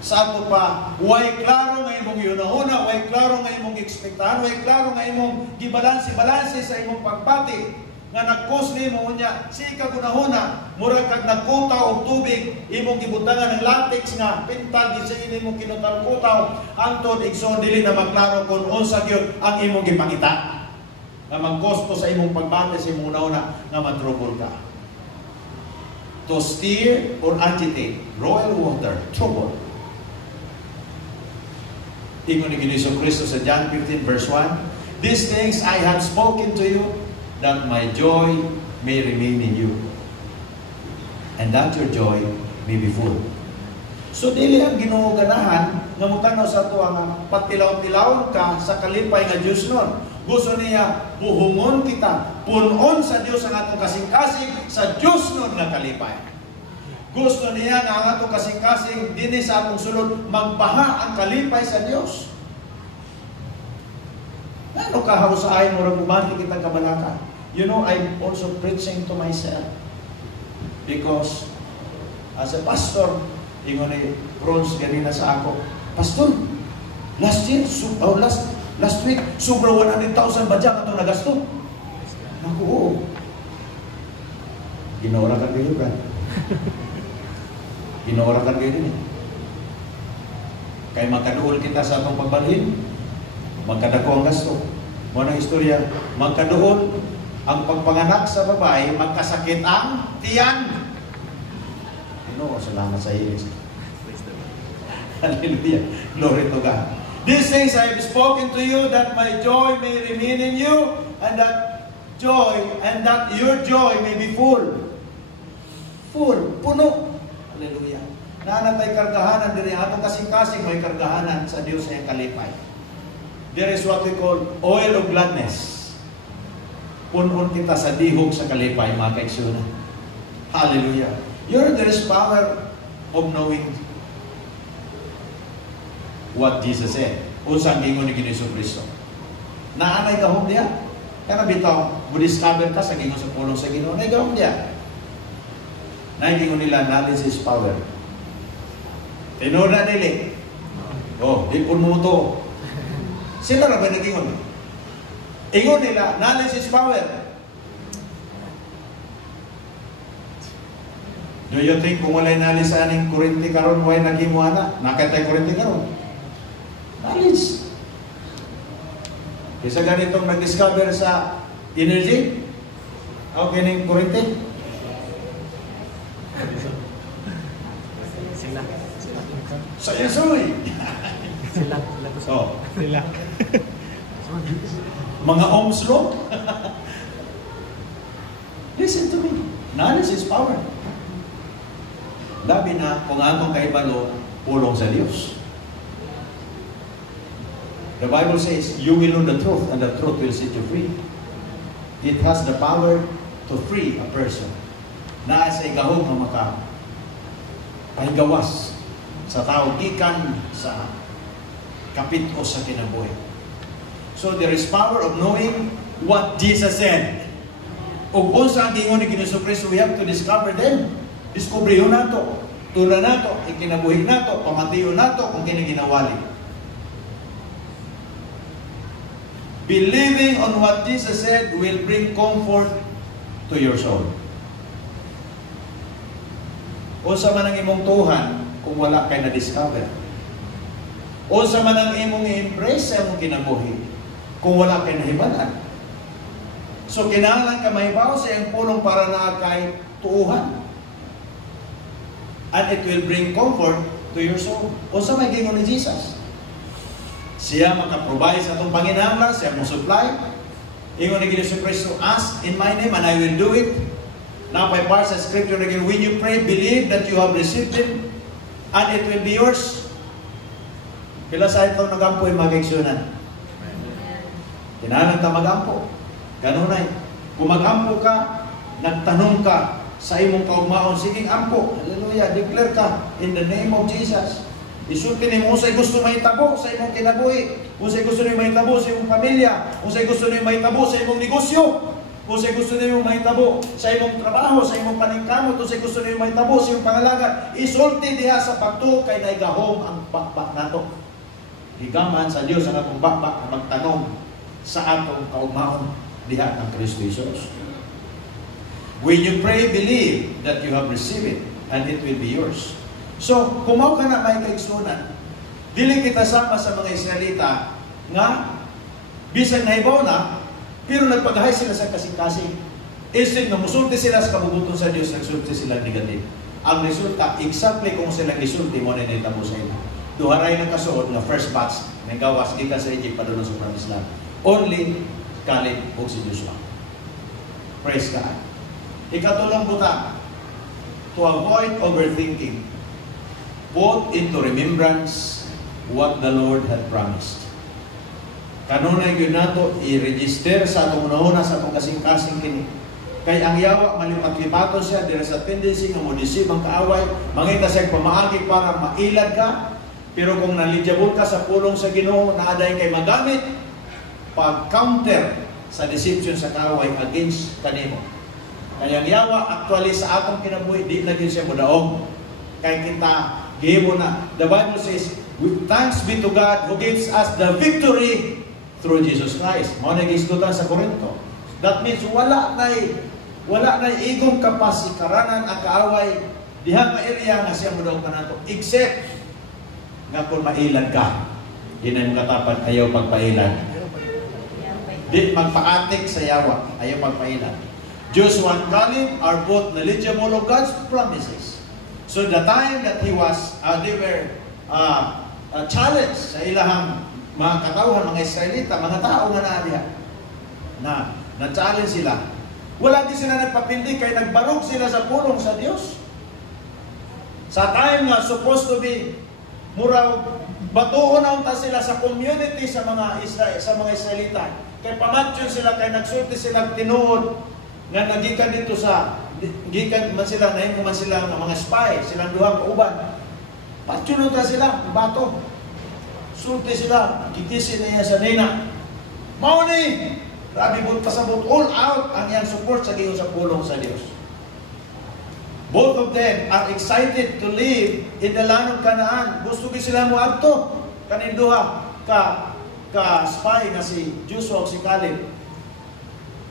Sa ato pa, way klaro nga imong yunahuna, way klaro nga imong ekspektahan, way klaro nga imong gibalanse sa imong pagpati, nga nag-cause nimo unya, si ikagunahuna, murag kag nagkutaw og tubig, imong gibutangan ng latex nga, pintal, di sa imong kinutal-kutaw, hangtod igsoon dili na maklaro kung unsa gyud ang imong gipangita. Nga mag-cause sa imong pagbati sa imong una nga ma-trouble ka. To stir or agitate, royal water, trouble. Ingon ni Ginoong Kristo sa John 15 verse 1, these things I have spoken to you, that my joy may remain in you, and that your joy may be full. So dili ang Ginoo ganahan nga mutanaw sa ato nga patilaw-tilaw ka sa kalipay nga Dios nun. Gusto niya buhungon kita, punon sa Dios ang atong kasing-kasing sa Dios nun nga kalipay. Gusto niya nga ang atong kasing-kasing dinhi sa atong sulod magbaha ang kalipay sa Dios. Ano ka harusahay mo rin bumati kitang kabalaka? You know, I'm also preaching to myself. Because as a pastor, ingon ni Bronze ganina sa ako, Pastor, last week, sobra 100,000 ba dyan ito nagasto? Naku, oo. Ginaura ka kayo, Brad. Ginaura ka kayo din eh. Kay magkaduol kita sa atong pagbalhin, magkadako ang gasto. Muna istorya, magkaduol ang pagpanganak sa babae, magkasakit ang tiyan. Salamat sa iyo. Hallelujah. Glory to God. These things I have spoken to you that my joy may remain in you and that your joy may be full. Full. Puno. Hallelujah. Nanatay kargahanan diri atong kasing-kasing may kargahanan sa Dios sa iyang kalipay. There is what we call oil of gladness. Punon kita sa dihog sa kalipay, mga kaigsunan. Hallelujah. There is power of knowing what Jesus said. Unsang gingon ni Ginoong Kristo. Naanay gahom diya. Kana bitaw, mo-discover ka sa gingon sa pulong sa Ginoo, nay gahom diya. Nay gingon nila, knowledge is power. Tinuod na dili. Di pun mo to. Sila ra ba nagingon? Ingon nila, knowledge is power. Do you think kung wala'y knowledge sa aning kurente karon, way nagimuana? Nakatay kurente karon. Knowledge. Kisa ganitong nag-discover sa energy, okay ning kurente? Sa Yesuy. Sila. Mga ohms law. Listen to me. Knowledge is power. Labi na kung atong kaibalo, pulong sa Diyos. The Bible says, you will know the truth and the truth will set you free. It has the power to free a person. Na sa igahog na maka pahigawas sa tao gikan sa kapit o sa kinabuhi. So there is power of knowing what Jesus said. O kung saan gingon ni Ginoong Kristo, we have to discover them. Diskubriyo nato, tula nato, ikinabuhi nato, pamatiyo nato, kung kinaginawali. Believing on what Jesus said will bring comfort to your soul. O sa man ang imong tuhan, kung wala kay na-discover. O sa man ang imong i-embrace sa imong kinabuhi, kung wala kay nahibalan. So, kinahanglan ka mahibaw sa iyong pulong para na kay tuuhan. And it will bring comfort to your soul. O sa may gingon ni Jesus. Siya makaprovide sa itong panginahanglan, siya mo supply. Ingon ni Ginoong Kristo, ask in my name and I will do it. Now, by parts of scripture again, when you pray, believe that you have received it and it will be yours. Pila sa ito nagampo yung mag-eksunan. Kinahanglan ta magampo. Ganun ay. Kung magampo ka, nagtanong ka sa imong kaugmaon, sige ampo. Hallelujah. Declare ka in the name of Jesus. Isulti ni mo sa'y gusto mahitabo sa imong kinabuhi. Kung sa'y gusto niyo mahitabo sa imong pamilya. Kung sa'y gusto niyo mahitabo sa imong negosyo. Kung sa'y gusto niyo mahitabo sa imong trabaho, sa imong paningkamot. Kung sa'y gusto niyo mahitabo sa imong pangalaga. Isulti diha sa pagtuo kay naigahom ang bakbak nato. Higaman sa Dios ang atong bakbak na magtanong sa atong kaugmaon diha ng Kristo Jesus. When you pray, believe that you have received it and it will be yours. So, kumaw ka na may kaigsunan, dili kita sama sa mga Israelita nga bisan nahibaw na, pero nagpagahay sila sa kasing-kasing. Instead na musulti sila sa kabubuton sa Diyos, nagsulti sila negative. Ang resulta, exactly kung sila gisulti mo na nitabo sa ila. Duharay ng kasuod na first batch may gawas gikan sa Egypt padulong sa Promised Land. Only Caleb o si Joshua. Praise God. Ikatulong buta, to avoid overthinking, put into remembrance what the Lord had promised. Kanunay yun nato, i-register sa atong una sa atong kasing-kasing kini. Kay ang yawa, malipat-lipato siya, dira sa tendency ng modisib ang kaaway, mangita siyang pamaagi para mailad ka, pero kung nalidyabol ka sa pulong sa Ginoo, naaday kay magamit, pag-counter sa deception sa kaaway against kanimo. Kaya ang yawa, actually sa atong kinabuhi, di na din siya mudaog. Kaya kita, gihimo na. The Bible says, thanks be to God who gives us the victory through Jesus Christ. Mao na gisgutan sa Korinto. That means wala na igong kapasikaran ang kaaway diha nga area nga siya mudaog kanato except nga kung mailan ka, di na mo katapat, ayaw pagpailan. Di magpaatik sa yawa, ayaw pagpailan. Joshua and Caleb are both knowledgeable of God's promises. So the time that they were challenged sa ilahang mga katauhan, mga Israelita, mga tao nga naadiha, na challenge sila. Wala din sila nagpapindi kay nagbarog sila sa pulong sa Dios. Sa time nga supposed to be mura batuon ta sila sa community sa mga Israelita. Kay pamatyon sila kay nagsulti sila tinuod nga nagikan dito gikan man sila nahin man sila ng mga spy, silang duha ka uban. Patyon ta sila bato. Sulti sila, gikisin niya sa nina. Mao ni grabe bud pasabot all out ang iyang support sa giyon sa pulong sa Dios. Both of them are excited to live in the land of Canaan. Gusto gi sila moadto kanin duha ka spy na si Joshua ug si Caleb.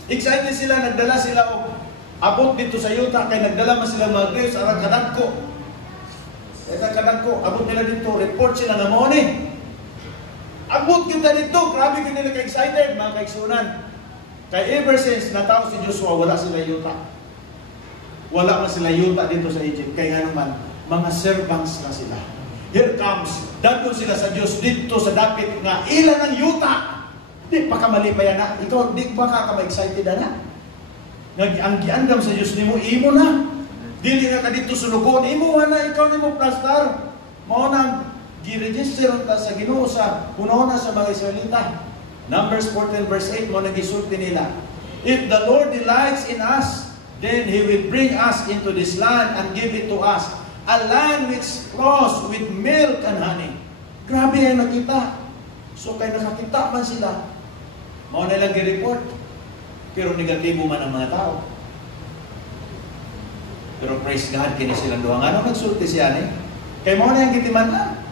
Excited sila, nagdala sila og abot dito sa yuta kay nagdala man sila mga grapes aron kadagko. Kadagko, abot nila dito, report sila nga mao ni. Abot kita dito, grabe gid nila ka-excited mga kaigsunan. Kay ever since nataw si Joshua, wala sila yuta. Wala man sila yuta dito sa Egypt. Kaya nga naman, mga servants na sila. Here comes, dadto sila sa Diyos dito sa dapit nga ilan ang yuta. Di pa ka malipaya na. Ikaw, di pa ka ma-excited na. Ang giandam sa Diyos nimo, imo na. Dili na ka dito sulugon. Imo na, ikaw nimo plastar. Mao nang gi-register ta sa Ginoo sa una sa mga Israelita. Numbers 14 verse 8 mo nagisulti nila. If the Lord delights in us, then He will bring us into this land and give it to us. A land which flows with milk and honey. Grabe ang nakita. So kay nakakita man sila, mao na lang gi-report. Pero negatibo man ang mga tao. Pero praise God, kini silang duha. Ano nagsulti siya ni? Kay mao na ang gitiman-an.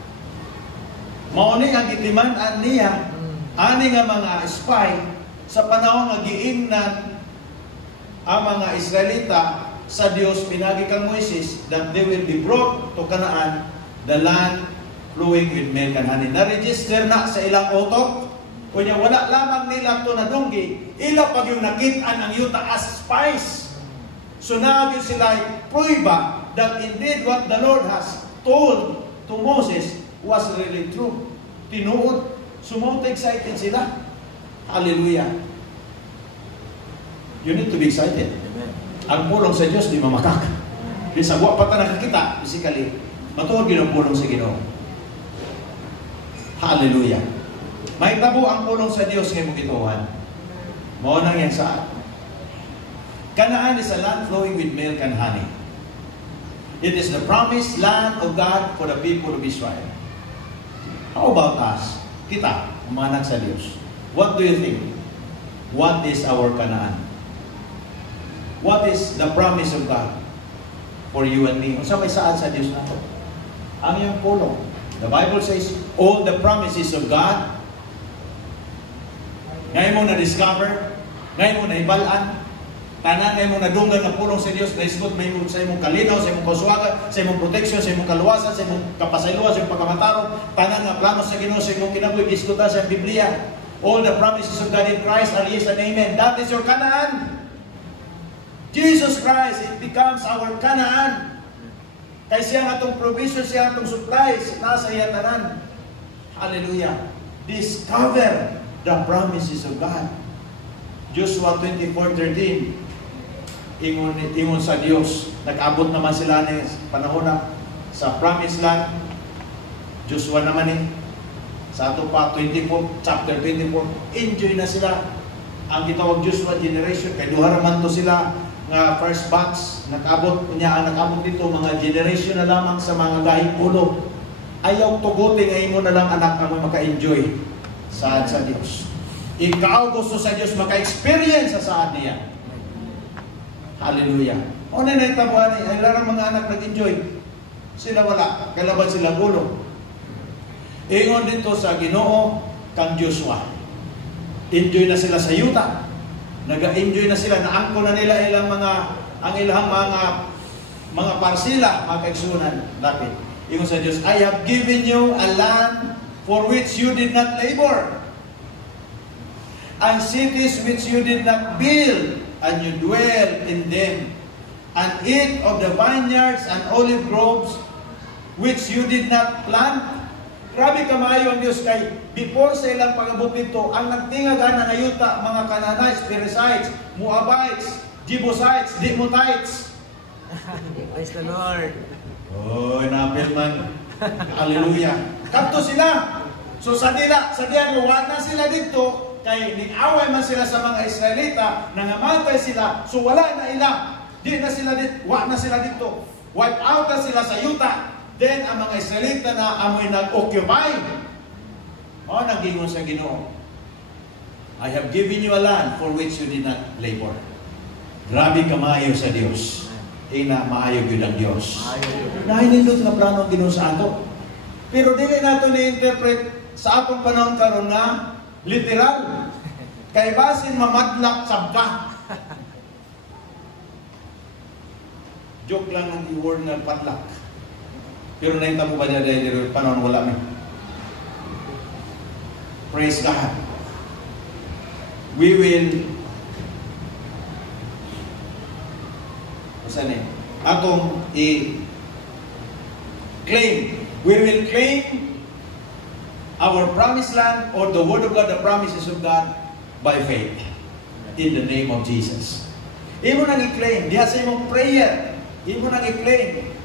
Mao ni ang gitiman-an niya, ani nga mga spy, sa panahon nga giingnan ang mga Israelita sa Dios pinagi kang Moises that they will be brought to Canaan, the land flowing with milk and honey. Na-register na sa ilang utok. Kunya wala lamang nila to na dunggi, ila pag yung nakitaan ang yuta as spies. So nagyo sila pruiba that indeed what the Lord has told to Moses was really true. Tinuod, sumot excited sila. Hallelujah. You need to be excited. Amen. Ang pulong sa Diyos di mamakak. Di sa buwa pa ta nakakita, physically, matuod yun ang pulong sa Ginoo. Hallelujah. May tabo ang pulong sa Diyos ngayon mong gituhan. Mao nang yan sa Canaan is a land flowing with milk and honey. It is the promised land of God for the people of Israel. How about us? Kita, umanak sa Diyos. What do you think? What is our Canaan? What is the promise of God for you and me? Sa may saan sa Diyos nato? Ang iyong pulong. The Bible says, all the promises of God, ngayon mo na-discover, ngayon mo na-ibalaan, tanan ngayon mo na-dunggan na pulong sa Diyos, na-isgot sa imong kalinaw, sa imong kaswaga, sa imong protection, sa imong kaluwasan, sa imong kapasayloa, sa imong pagkamataro, tanan nga plano sa Ginoo, sa imong kinabuhi, isgutan sa Biblia. All the promises of God in Christ are yes and amen. That is your Canaan. Jesus Christ, it becomes our Canaan. Kaya siya nga itong provision, siya nga itong supplies, nasa iya tanan. Hallelujah. Discover the promises of God. Joshua 24:13, ingon sa Diyos, nag-abot naman sila ni panahon na sa promised land. Joshua naman sa ato pa, chapter 24, enjoy na sila. Ang gitawag Joshua generation, kay duha raman to sila nga first batch, nag-abot dito mga generation na lamang sa mga gahing ulo. Ayaw tugutin ngayon mo na lang anak na maka-enjoy sa Diyos. Ikaw gusto sa Diyos maka-experience sa saad niya. Hallelujah. O na naitabuhan ay larang mga anak nag-enjoy. Sila wala, kalaban sila gulo. Ingon dito sa Ginoo kang Joshua. Enjoy na sila sa yuta. Nag-enjoy na sila, naangko na nila ang ilang mga parsila, mga kaigsunan, dapat. Ingon sa Dios, I have given you a land for which you did not labor, and cities which you did not build, and you dwell in them, and eat of the vineyards and olive groves which you did not plant. Grabe kamayo ang Diyos kay before sa ilang pag-abot dito, ang nagtingagan ng ayuta, mga Canaanites, Perizzites, Moabites, Jebusites, Demotites. Praise the Lord. Oh, napil man. Hallelujah. Kapto sila. So sa diyan wala na sila dito, kay ning-away man sila sa mga Israelita, nangamatay sila, so wala na ila. Di na sila dito, wala na sila dito. Wipe out na sila sa yuta. Then ang mga Israelita na amoy nag-occupy. Oh, nagingon sa Ginoo, I have given you a land for which you did not labor. Grabe kamayo sa Dios. Ina maayo gyud ang Dios. Nahinindot nga plano ang Ginoo sa ato. Pero dili nato ni-interpret sa atong panahon karon na literal. Kay basin mamadlak sabka. Joke lang ang i-word na padlak. Pero nahitabo ba niya dahil panahon wala may. Praise God. We will atong i-claim. We will claim our promised land or the word of God, the promises of God by faith in the name of Jesus. Imo nang i-claim. Diha sa imong prayer. Imo nang i-claim.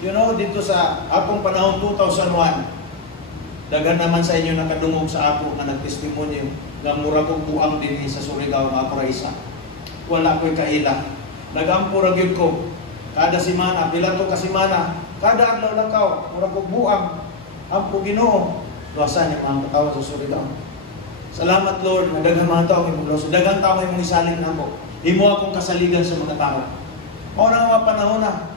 You know, dito sa akong panahon 2001, dagan naman sa inyo nakadungog sa ako nga nagtestimonyo nga mura kong buang din sa Surigao nga ako ra isa. Wala ko'y kaila. Nagampura gyud ko. Kada simana, pila to ka simana, kada adlaw lang kao, mura kong buang. Ampo Ginoo, luwasan yung mga katawhan sa Surigao. Salamat Lord, nadaghang mga tao imong luwas. Daghang tao imong isalig nako. Imo akong kasaligan sa mga tao. O na mga panahon na.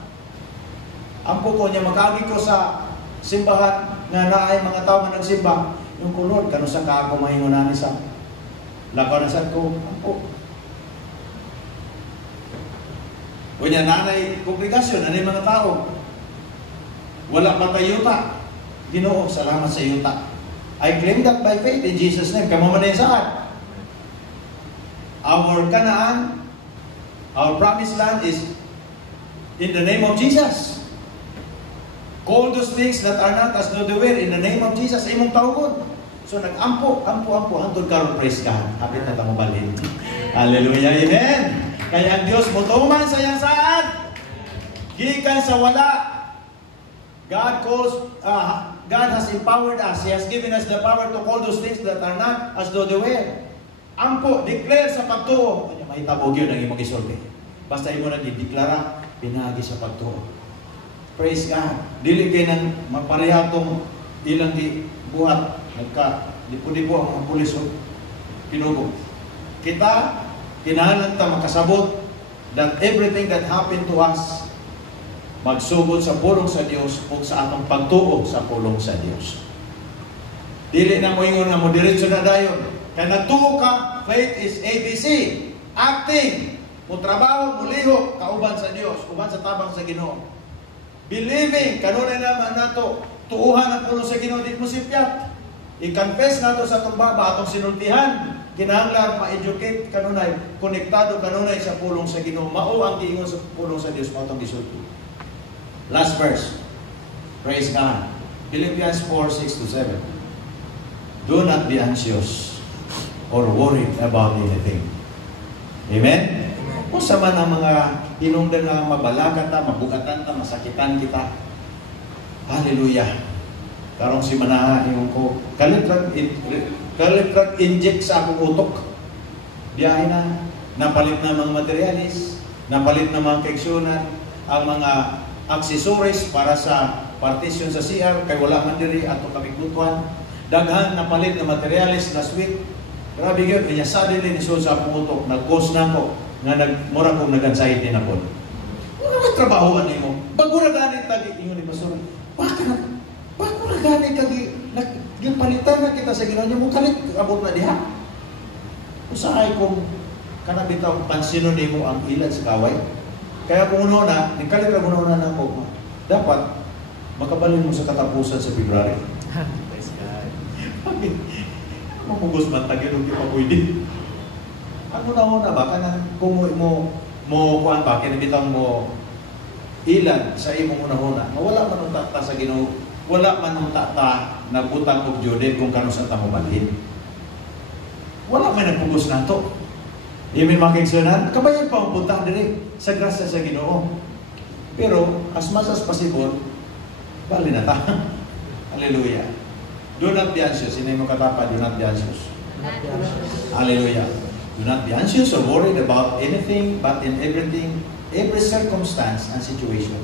Ampo ko niya makagi ko sa simbahan nga naay mga tao nga nagsimba. Yung kulod, kano sa kaako mahingon nani sa lakaw na sad ko. Ampo. O niya nanay kongregasyon, nanay mga tao. Wala pa kayuta. Ginoo, salamat sa yuta. I claim that by faith in Jesus' name. Kamo man saan? Our Canaan, our promised land is in the name of Jesus. Call those things that are not as though they were in the name of Jesus. Imong tawgon. So nag-ampo, hangtod karon, praise God. Hapit na tamo balhin. Hallelujah, amen. Kaya ang Diyos mutuman sa iyang saan. Gikan sa wala. God has empowered us. He has given us the power to call those things that are not as though they were. Ampo, declare sa pagtuo. May tabog yun ang imong isolve. Basta imo na di-deklara, pinagi sa pagtuo. Praise God. Dili kay nang magparehatong ilang di buhat. Dipo-dipo ang mga pulis o pinugo. Kita, kinahanglan ta makasabot that everything that happened to us magsugod sa pulong sa Dios o sa atong pagtuo sa pulong sa Dios. Dili na mo ingon nga mo diretso na dayon. Kaya nagtuo ka, faith is ABC. Acting, mo trabaho, mo liho, kauban sa Dios, uban sa tabang sa Ginoo. Believing, kanunay naman nato, tuuhan ang pulong sa Ginoo, di mo sipyat. I-confess nato sa atong baba, atong sinultihan. Kinahanglan ma-educate kanunay, konektado kanunay sa pulong sa Ginoo. Mao ang giingon sa pulong sa Dios, mao tong gisulti. Last verse. Praise God. Philippians 4:6-7. Do not be anxious or worried about anything. Amen? Kung sa man ang mga hinungdan na mabalagan ta, mabugatan ta, masakitan kita. Hallelujah. Karong si Manaha, yung ko, kalitrat inject sa akong utok. Biyahe na, napalit na mga materialis, napalit na mga keksyonan, ang mga accessories para sa partition sa CR, kay wala man diri ato kabiglutuan. Daghan napalit na materialis last week. Grabe yun, kanya suddenly nisod sa akong utok, nag-cause na ako, nga mura kong nag-anxiety na po. Ano na trabahoan niyo mo? Bago na ganit tagi, ingon ni Pastor, bago na ganit tagi, palitan na kita sa Ginoo niyo mo, kalit, abot na diha. Usahay kong kanabitaw, pansino ni mo ang ilan sa kaway. Kaya kung uno na, nikalit na uno na ako, dapat, makabalin mo sa katapusan sa February. Praise God. Mamugos man tagilog yung pagpwede. Ano na una ba? Kana, kung kuhan ba, kinabitang mo ilan sa imong una-una, wala man ang tata sa Ginoo, wala man ang tata na butang og Jude kung kano sa tamo balhin. Wala man nagpugos na to. Imin makiksunan, kabayan pa ang punta diri sa grasya sa Ginoo. Pero, as much as possible, bali na ta. Hallelujah. Do not be anxious. Sino mo katapa, do not be anxious. Hallelujah. Do not be anxious or worried about anything, but in everything, every circumstance and situation,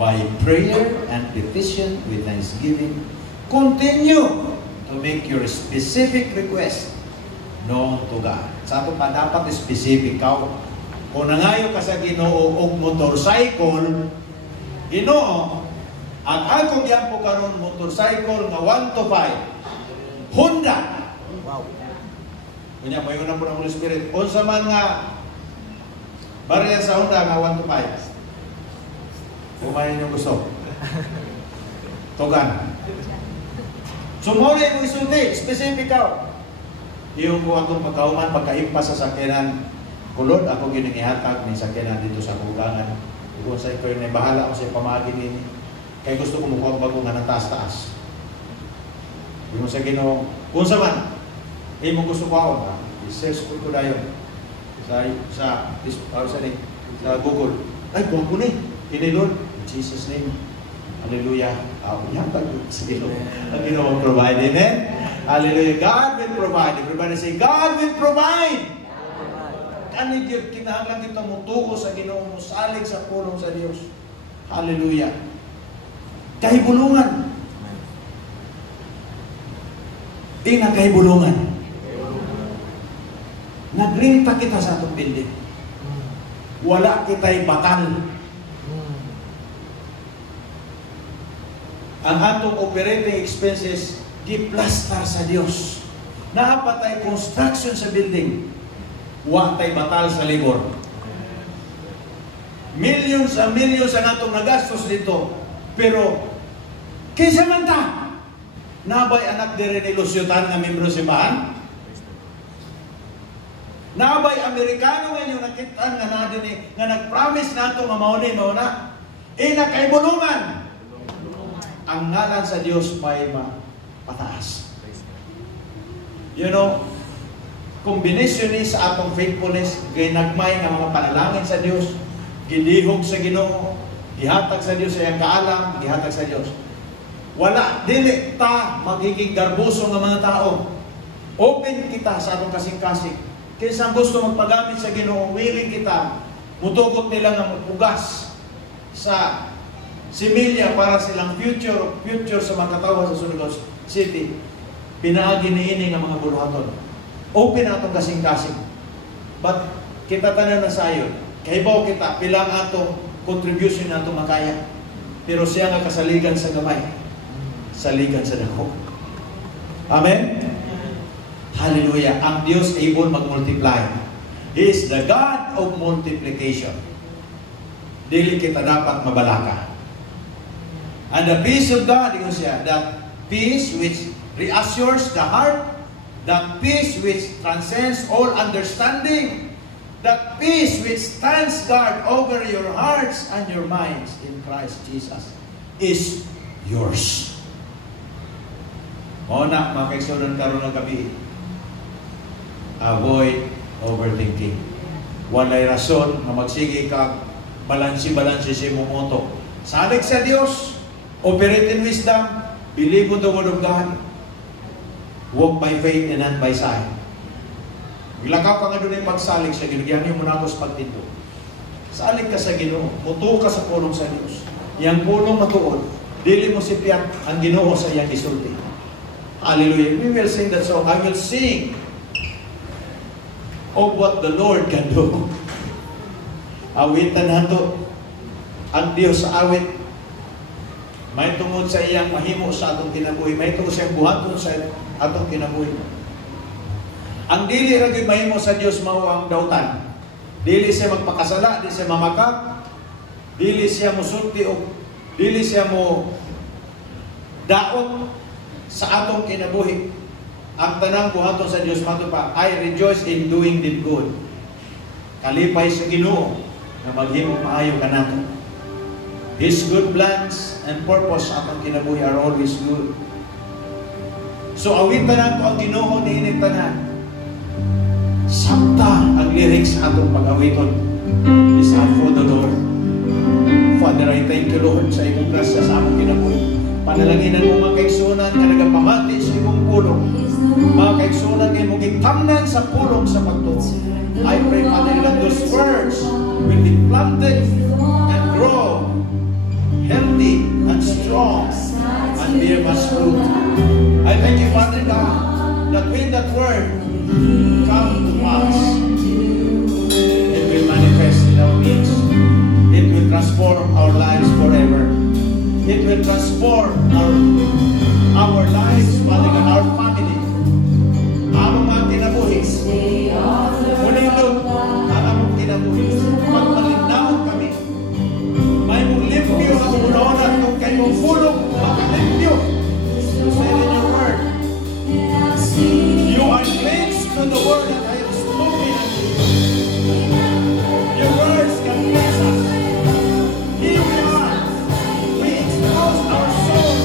by prayer and petition with thanksgiving, continue to make your specific request known to God. Sa ito pa, dapat specific ka. Kung nangayo ka sa Ginoo og motorcycle, Ginoo, ang akong yan po karon motorcycle nga 1 to 5, Honda. Wow. Kunya, may unang po ng Holy Spirit. Unsa man nga barya sa Honda nga 1 to 5. Kumain yung gusto. Tugan. Sumuli mo isulti, specific ka. Yung po atong pagkauman, pagkaimpas sa sakyanan, kulod, ako giningihatag ni sakyanan dito sa kugangan. Kung sa ikaw yung bahala ko sa pamagin nini. Kaya gusto ko mukhang bago nga ng taas-taas. Yung sa Ginoo, kung sa man, mo gusto ko ako, i-search ko na yun sa Google. Ay, buwan ko ni Lord. In Jesus' name. Hallelujah. Yan ba? Sige, ang Ginoo provide. Amen? Hallelujah. God will provide. Everybody say, God will provide. Kanid yun, kinahanglan kita mo tuko sa Ginoo mo, salig sa pulong sa Diyos. Hallelujah. Kahibulungan. Di na kahibulungan. Nagrinta kita sa atong building. Wala kita'y batal. Ang atong operating expenses, giplastar sa Diyos. Nakapatay construction sa building. Wa tay batal sa libor. Millions ang atong nagastos dito. Pero, kinsa man ta? Nabay anak dire ni Lusyutan nga membro simbahan? Nabay Amerikano nga yung nakitaan nga nadini, nga nag-promise nato nga mauni, mauna. Kaibulungan. Ang ngalan sa Diyos may mataas. You know, combination ni sa atong faithfulness, ginagmay nga mga panalangin sa Diyos, gilihog sa Ginoo, gihatag sa Diyos sa iyang kaalam, gihatag sa Diyos. Wala, dili ta magiging garbuso ng mga tao. Open kita sa atong kasing-kasing. Kaysa gusto magpagamit sa Ginoo, willing kita, mutugot nila nga mupugas sa similya para silang future sa mga katawa sa Surigao City. Pinaagi niini nga mga buluhaton. Open atong kasing-kasing. But kita tanan na sayo, kahibaw kita, pilang atong contribution na atong makaya. Pero siya nga kasaligan sa gamay. Saligan sa dako. Amen? Hallelujah. Ang Diyos able mag-multiply. He is the God of multiplication. Dili kita dapat mabalaka. And the peace of God, yun siya, that peace which reassures the heart, that peace which transcends all understanding, that peace which stands guard over your hearts and your minds in Christ Jesus is yours. O na, mga kaigsunan karon ng gabi, avoid overthinking. Walay rason na magsige ka, balansi-balansi sa imong utok. Salig sa Dios, operate in wisdom, believe in the Word of God, walk by faith and not by sight. Ilakaw ka nga doon yung pagsalig sa Ginoo. Yan yung muna ako sa pagtinto. Salig ka sa Ginoo. Mutuo ka sa pulong sa Diyos. Yang pulong matuon. Dili mo sipyat ang Ginoo sa iyang isulti. Hallelujah. We will sing that song. I will sing of what the Lord can do. Awitan nato ang Diyos sa awit. May tungod sa iyang mahimo sa atong kinabuhi. May tungod sa iyang buhaton sa atong kinabuhi. Ang dili ra gyud mahimo sa Dios mao ang dautan. Dili siya magpakasala, dili siya mamakak, dili siya musulti o dili siya mo daot sa atong kinabuhi. Ang tanang buhaton sa Dios mato pa, I rejoice in doing them good. Kalipay sa Ginoo na maghimo maayo kanato. His good plans and purpose sa atong kinabuhi are always good. So awitan nato ang Ginoo niini tanan. Sabta ang lyrics sa atong pag-awiton. Is for the Lord. Father, I thank you, Lord, sa imong grasya sa among kinabuhi. Panalaginan mo mga kaigsunan ka nagapamati sa imong pulong. Mga kaigsunan kayo mong itamnan sa pulong sa pagtuo. I pray, Father, that those words will be planted and grow healthy and strong and bear much fruit. I thank you, Father God, that when that word come to pass, it will manifest in our midst. It will transform our lives forever. It will transform our lives, Father God, our family. Among mga kinabuhi. Unindog ang among kinabuhi. Magpalindaon kami. May mong limpyo ang unahon at kung kayo fulong maglimpyo. You said in your word, you are cleansed to the word that I have spoken unto you. Your words can cleanse us. Here we are. We expose our souls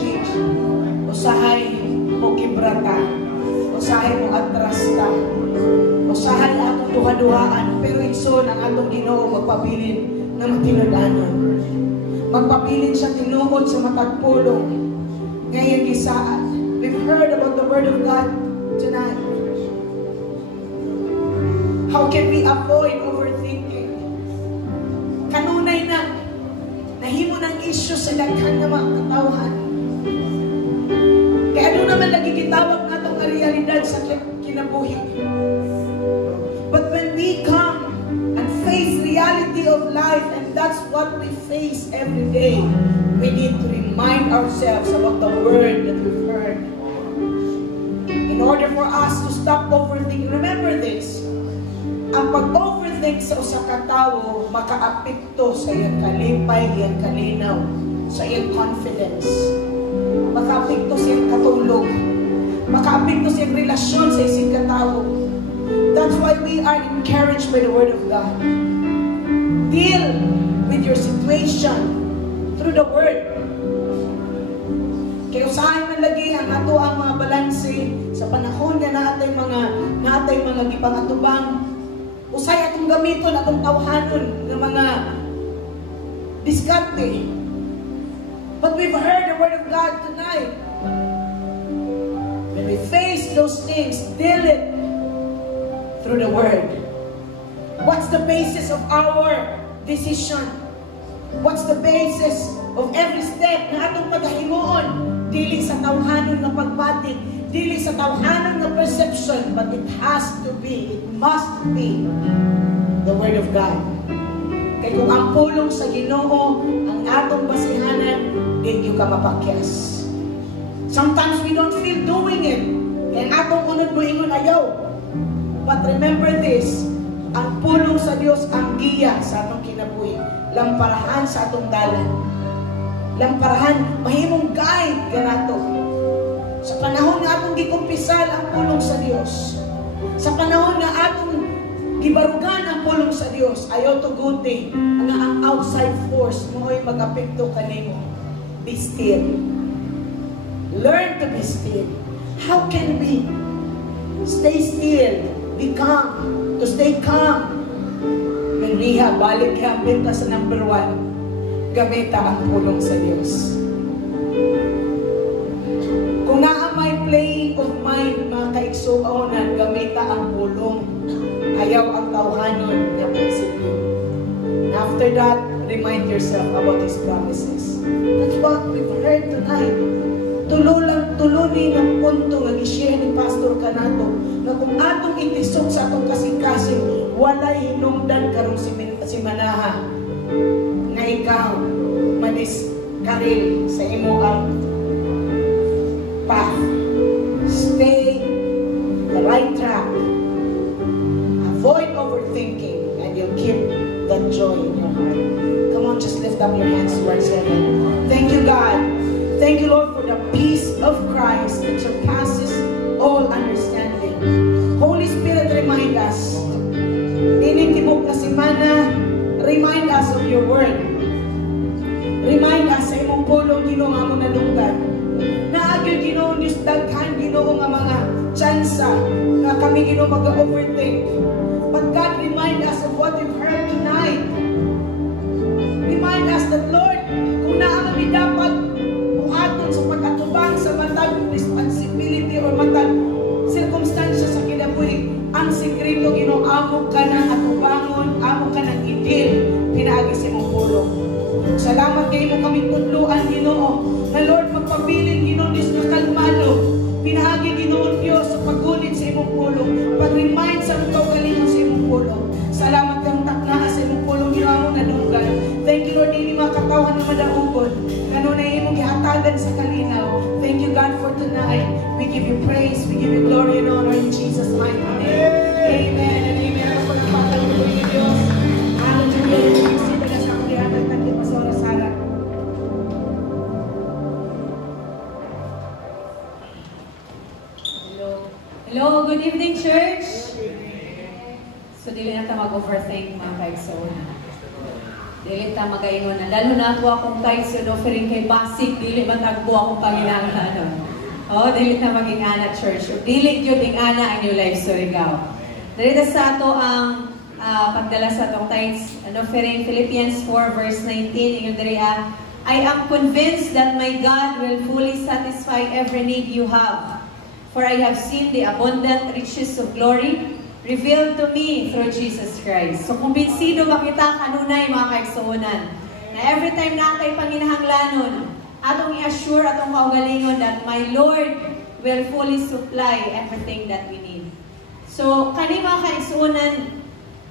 change. Usahay mo kibrata. Usahay mo atrasta. Usahay atong duha-duhaan. Pero igsoon ang atong Ginoo magpabilin na matinudanon. Magpabilin siya tinuod sa matagpulong. Ngayon gisaad. We've heard about the Word of God tonight. How can we avoid overthinking? Kanunay na nahimo ng issue sa daghan nga mga katawhan. Kaya ano naman lagi kitawag na itong realidad sa kinabuhi. But when we come and face reality of life, and that's what we face every day, we need to remind ourselves about the word that we've heard. In order for us to stop overthinking, remember this, ang pag-overthink sa usa ka tawo makaapekto sa iyang kalipay, iyang kalinaw, sa iyang confidence. Makaapekto sa iyang katulog. Makaapekto sa iyang relasyon sa isang katawo. That's why we are encouraged by the Word of God. Deal with your situation through the Word. Kaya usahay man lagi ang ato ang mga balanse sa panahon na natay mga gipangatubang. Usay atong gamiton, atong tawhanon ng mga diskarte. But we've heard the Word of God tonight. When we face those things, deal it through the Word. What's the basis of our decision? What's the basis of every step na atong paghimuon? Dili sa tawhanon na pagbatik, dili sa tawhanon na perception, but it must be the Word of God. Kaya kung ang pulong sa Ginoo ang atong basihanan, di ka mapakyas. Sometimes we don't feel doing it. Kaya atong unod mo ingon ayaw. But remember this, ang pulong sa Dios ang giya sa atong kinabuhi. Lamparahan sa atong dalan. Lamparahan, mahimong guide ganato. Sa panahon na atong gikumpisal ang pulong sa Dios. Sa panahon na atong gibarugan ang pulong sa Dios, ayaw tuguti ang outside force mo ay mag-apekto kanimo. Be still. Learn to be still. How can we stay still? Be calm. To stay calm. When we have balik hapit sa number 1, gamita ang pulong sa Diyos. Kung naa may play of mind, mga kaigsuonan, gamita ang pulong. Ayaw ang tawhanon na prinsipyo. After that, remind yourself about His promises. That's what we've heard tonight. Tuluni ng punto nga gi-share ni Pastor Kanato na kung atong itisok sa atong kasing-kasing, walay hinungdan karong si Manaha na ikaw maniskaril sa imo ang path. Stay the right track. Avoid overthinking and you'll keep that joy in your heart. Come on, just lift up your hands towards heaven. Thank you, God. Thank you, Lord, for the peace of Christ that surpasses all understanding. Holy Spirit, remind us. Initibok na semana, remind us of your word. Remind us sa imong pulong Ginoo nga mo nalunggan. Naagyo Ginoo nis daghan Ginoo nga mga tsansa nga kami Ginoo mag-overthink. But God, remind us of what we've heard tonight. Remind us that, Lord, kung naa kami dapat buhaton sa pagkatubang sa matag responsibility or matag circumstansya sa kinabuhi, ang sikreto Ginoo, amo ka ng atubangon, amo ka ng idil, pinaagi sa imong pulong. Salamat kayo mo kaming tudluan Ginoo, na Lord, magpabilin Ginoo dis na kalmado, pinaagi Ginoo Diyos sa paggunit sa imong pulong, pag-remind sa mga kaugalingon sa imong pulong. Salamat kang taknaa sa imong pulong Ginoo na dunggan. Thank you Lord, hindi mga katawan na madaugod, kanunay imong gihatagan sa kalinaw. Thank you God for tonight. We give you praise, we give you glory and honor in Jesus' mighty name. Amen and amen. Ako po ng pagkaluloy ni Diyos. Hallelujah. Sino na sa kulihatag ng di Pastora Sara. Hello, good evening church. So dili na ta mag-overthink mga kaigsoon. Dili ta magaingon na dalo na ako akong tithes and offering kay basic dili man tagbo akong panginahanglanon. Oh, dili ta maging ana church. O dili gyud ing ana ang your life Surigao. Dili sa ato ang pagdala sa atong tithes and offering. Philippians 4 verse 19 ingon diri I am convinced that my God will fully satisfy every need you have. For I have seen the abundant riches of glory revealed to me through Jesus Christ. So kumbinsido ba kita kanunay mga kaigsuonan na every time natay panginahanglanon, atong i-assure atong kaugalingon that my Lord will fully supply everything that we need. So kani mga kaigsuonan,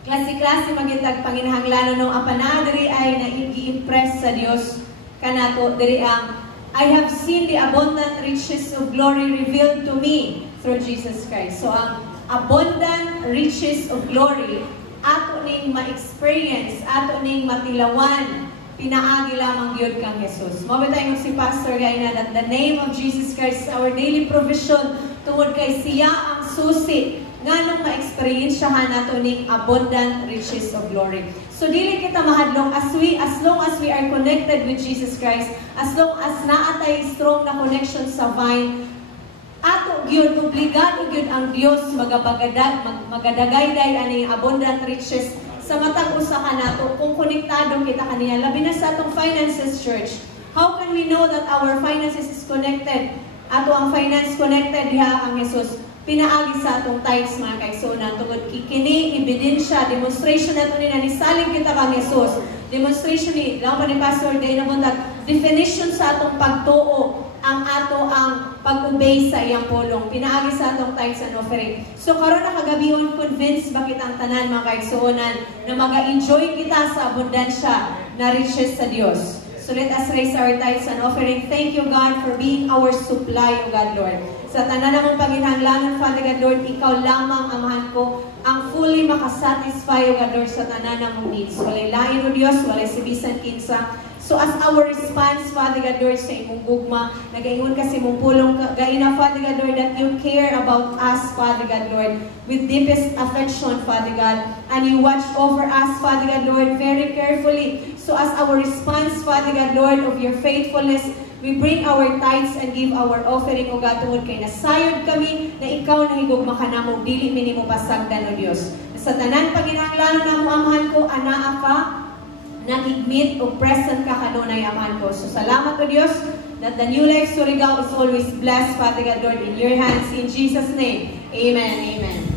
klase-klase magitag panginahanglanon ng apanadiri ay nai-impress sa Dios kanato diri ang I have seen the abundant riches of glory revealed to me through Jesus Christ. So ang abundant riches of glory ato ning ma-experience, ato ning matilawan, pinaagi lamang gyud kang Jesus. Mabay si Pastor Gaina that the name of Jesus Christ is our daily provision tungod kay siya ang susi nganong ma-experiensyahan nato ning abundant riches of glory. So dili kita mahadlong as long as we are connected with Jesus Christ, as long as naatay strong na connection sa vine, ato gyud obligado gyud ang Dios magadagay-day ani abundant riches sa matag usa ka nato kung konektado kita kaniya labi na sa atong finances church. How can we know that our finances is connected? Ato ang finance connected diha ang Jesus. Pinaagi sa atong tithes mga kaigsuonan tungod kini ebidensya demonstration nato ni nisalig kita kang Jesus. Demonstration ni lang pa ni Pastor Day na buntat definition sa atong pagtuo ang ato ang pag-obey sa iyang pulong. Pinaagi sa atong tithes and offering. So karon na kagabion convinced ba kitang tanan mga kaigsuonan na maga-enjoy kita sa abundansya na riches sa Dios. So let us raise our tithes and offering. Thank you God for being our supply, O God Lord. Sa tanan namong panginahanglanon, Father God Lord, ikaw lamang amahan ko ang fully makasatisfy, O God Lord, sa tanan namong needs. Walay lain, O Dios, walay sibisan kinsa. So as our response, Father God Lord, sa imong gugma, nagaingon kasi mong pulong gaina, Father God Lord, that you care about us, Father God Lord, with deepest affection, Father God, and you watch over us, Father God Lord, very carefully. So as our response, Father God Lord, of your faithfulness, we bring our tithes and give our offering, O God, tungod kay nasayod kami na ikaw na higugma ka namo, dili minimo pasagdan, O Dios. Sa tanan paginahanglanon na mo, amahan ko, anaa ka, nahigmit o present ka kanunay amahan ko. So salamat, O Dios, that the New Life Surigao is always blessed, Father God Lord, in your hands. In Jesus' name, amen, amen.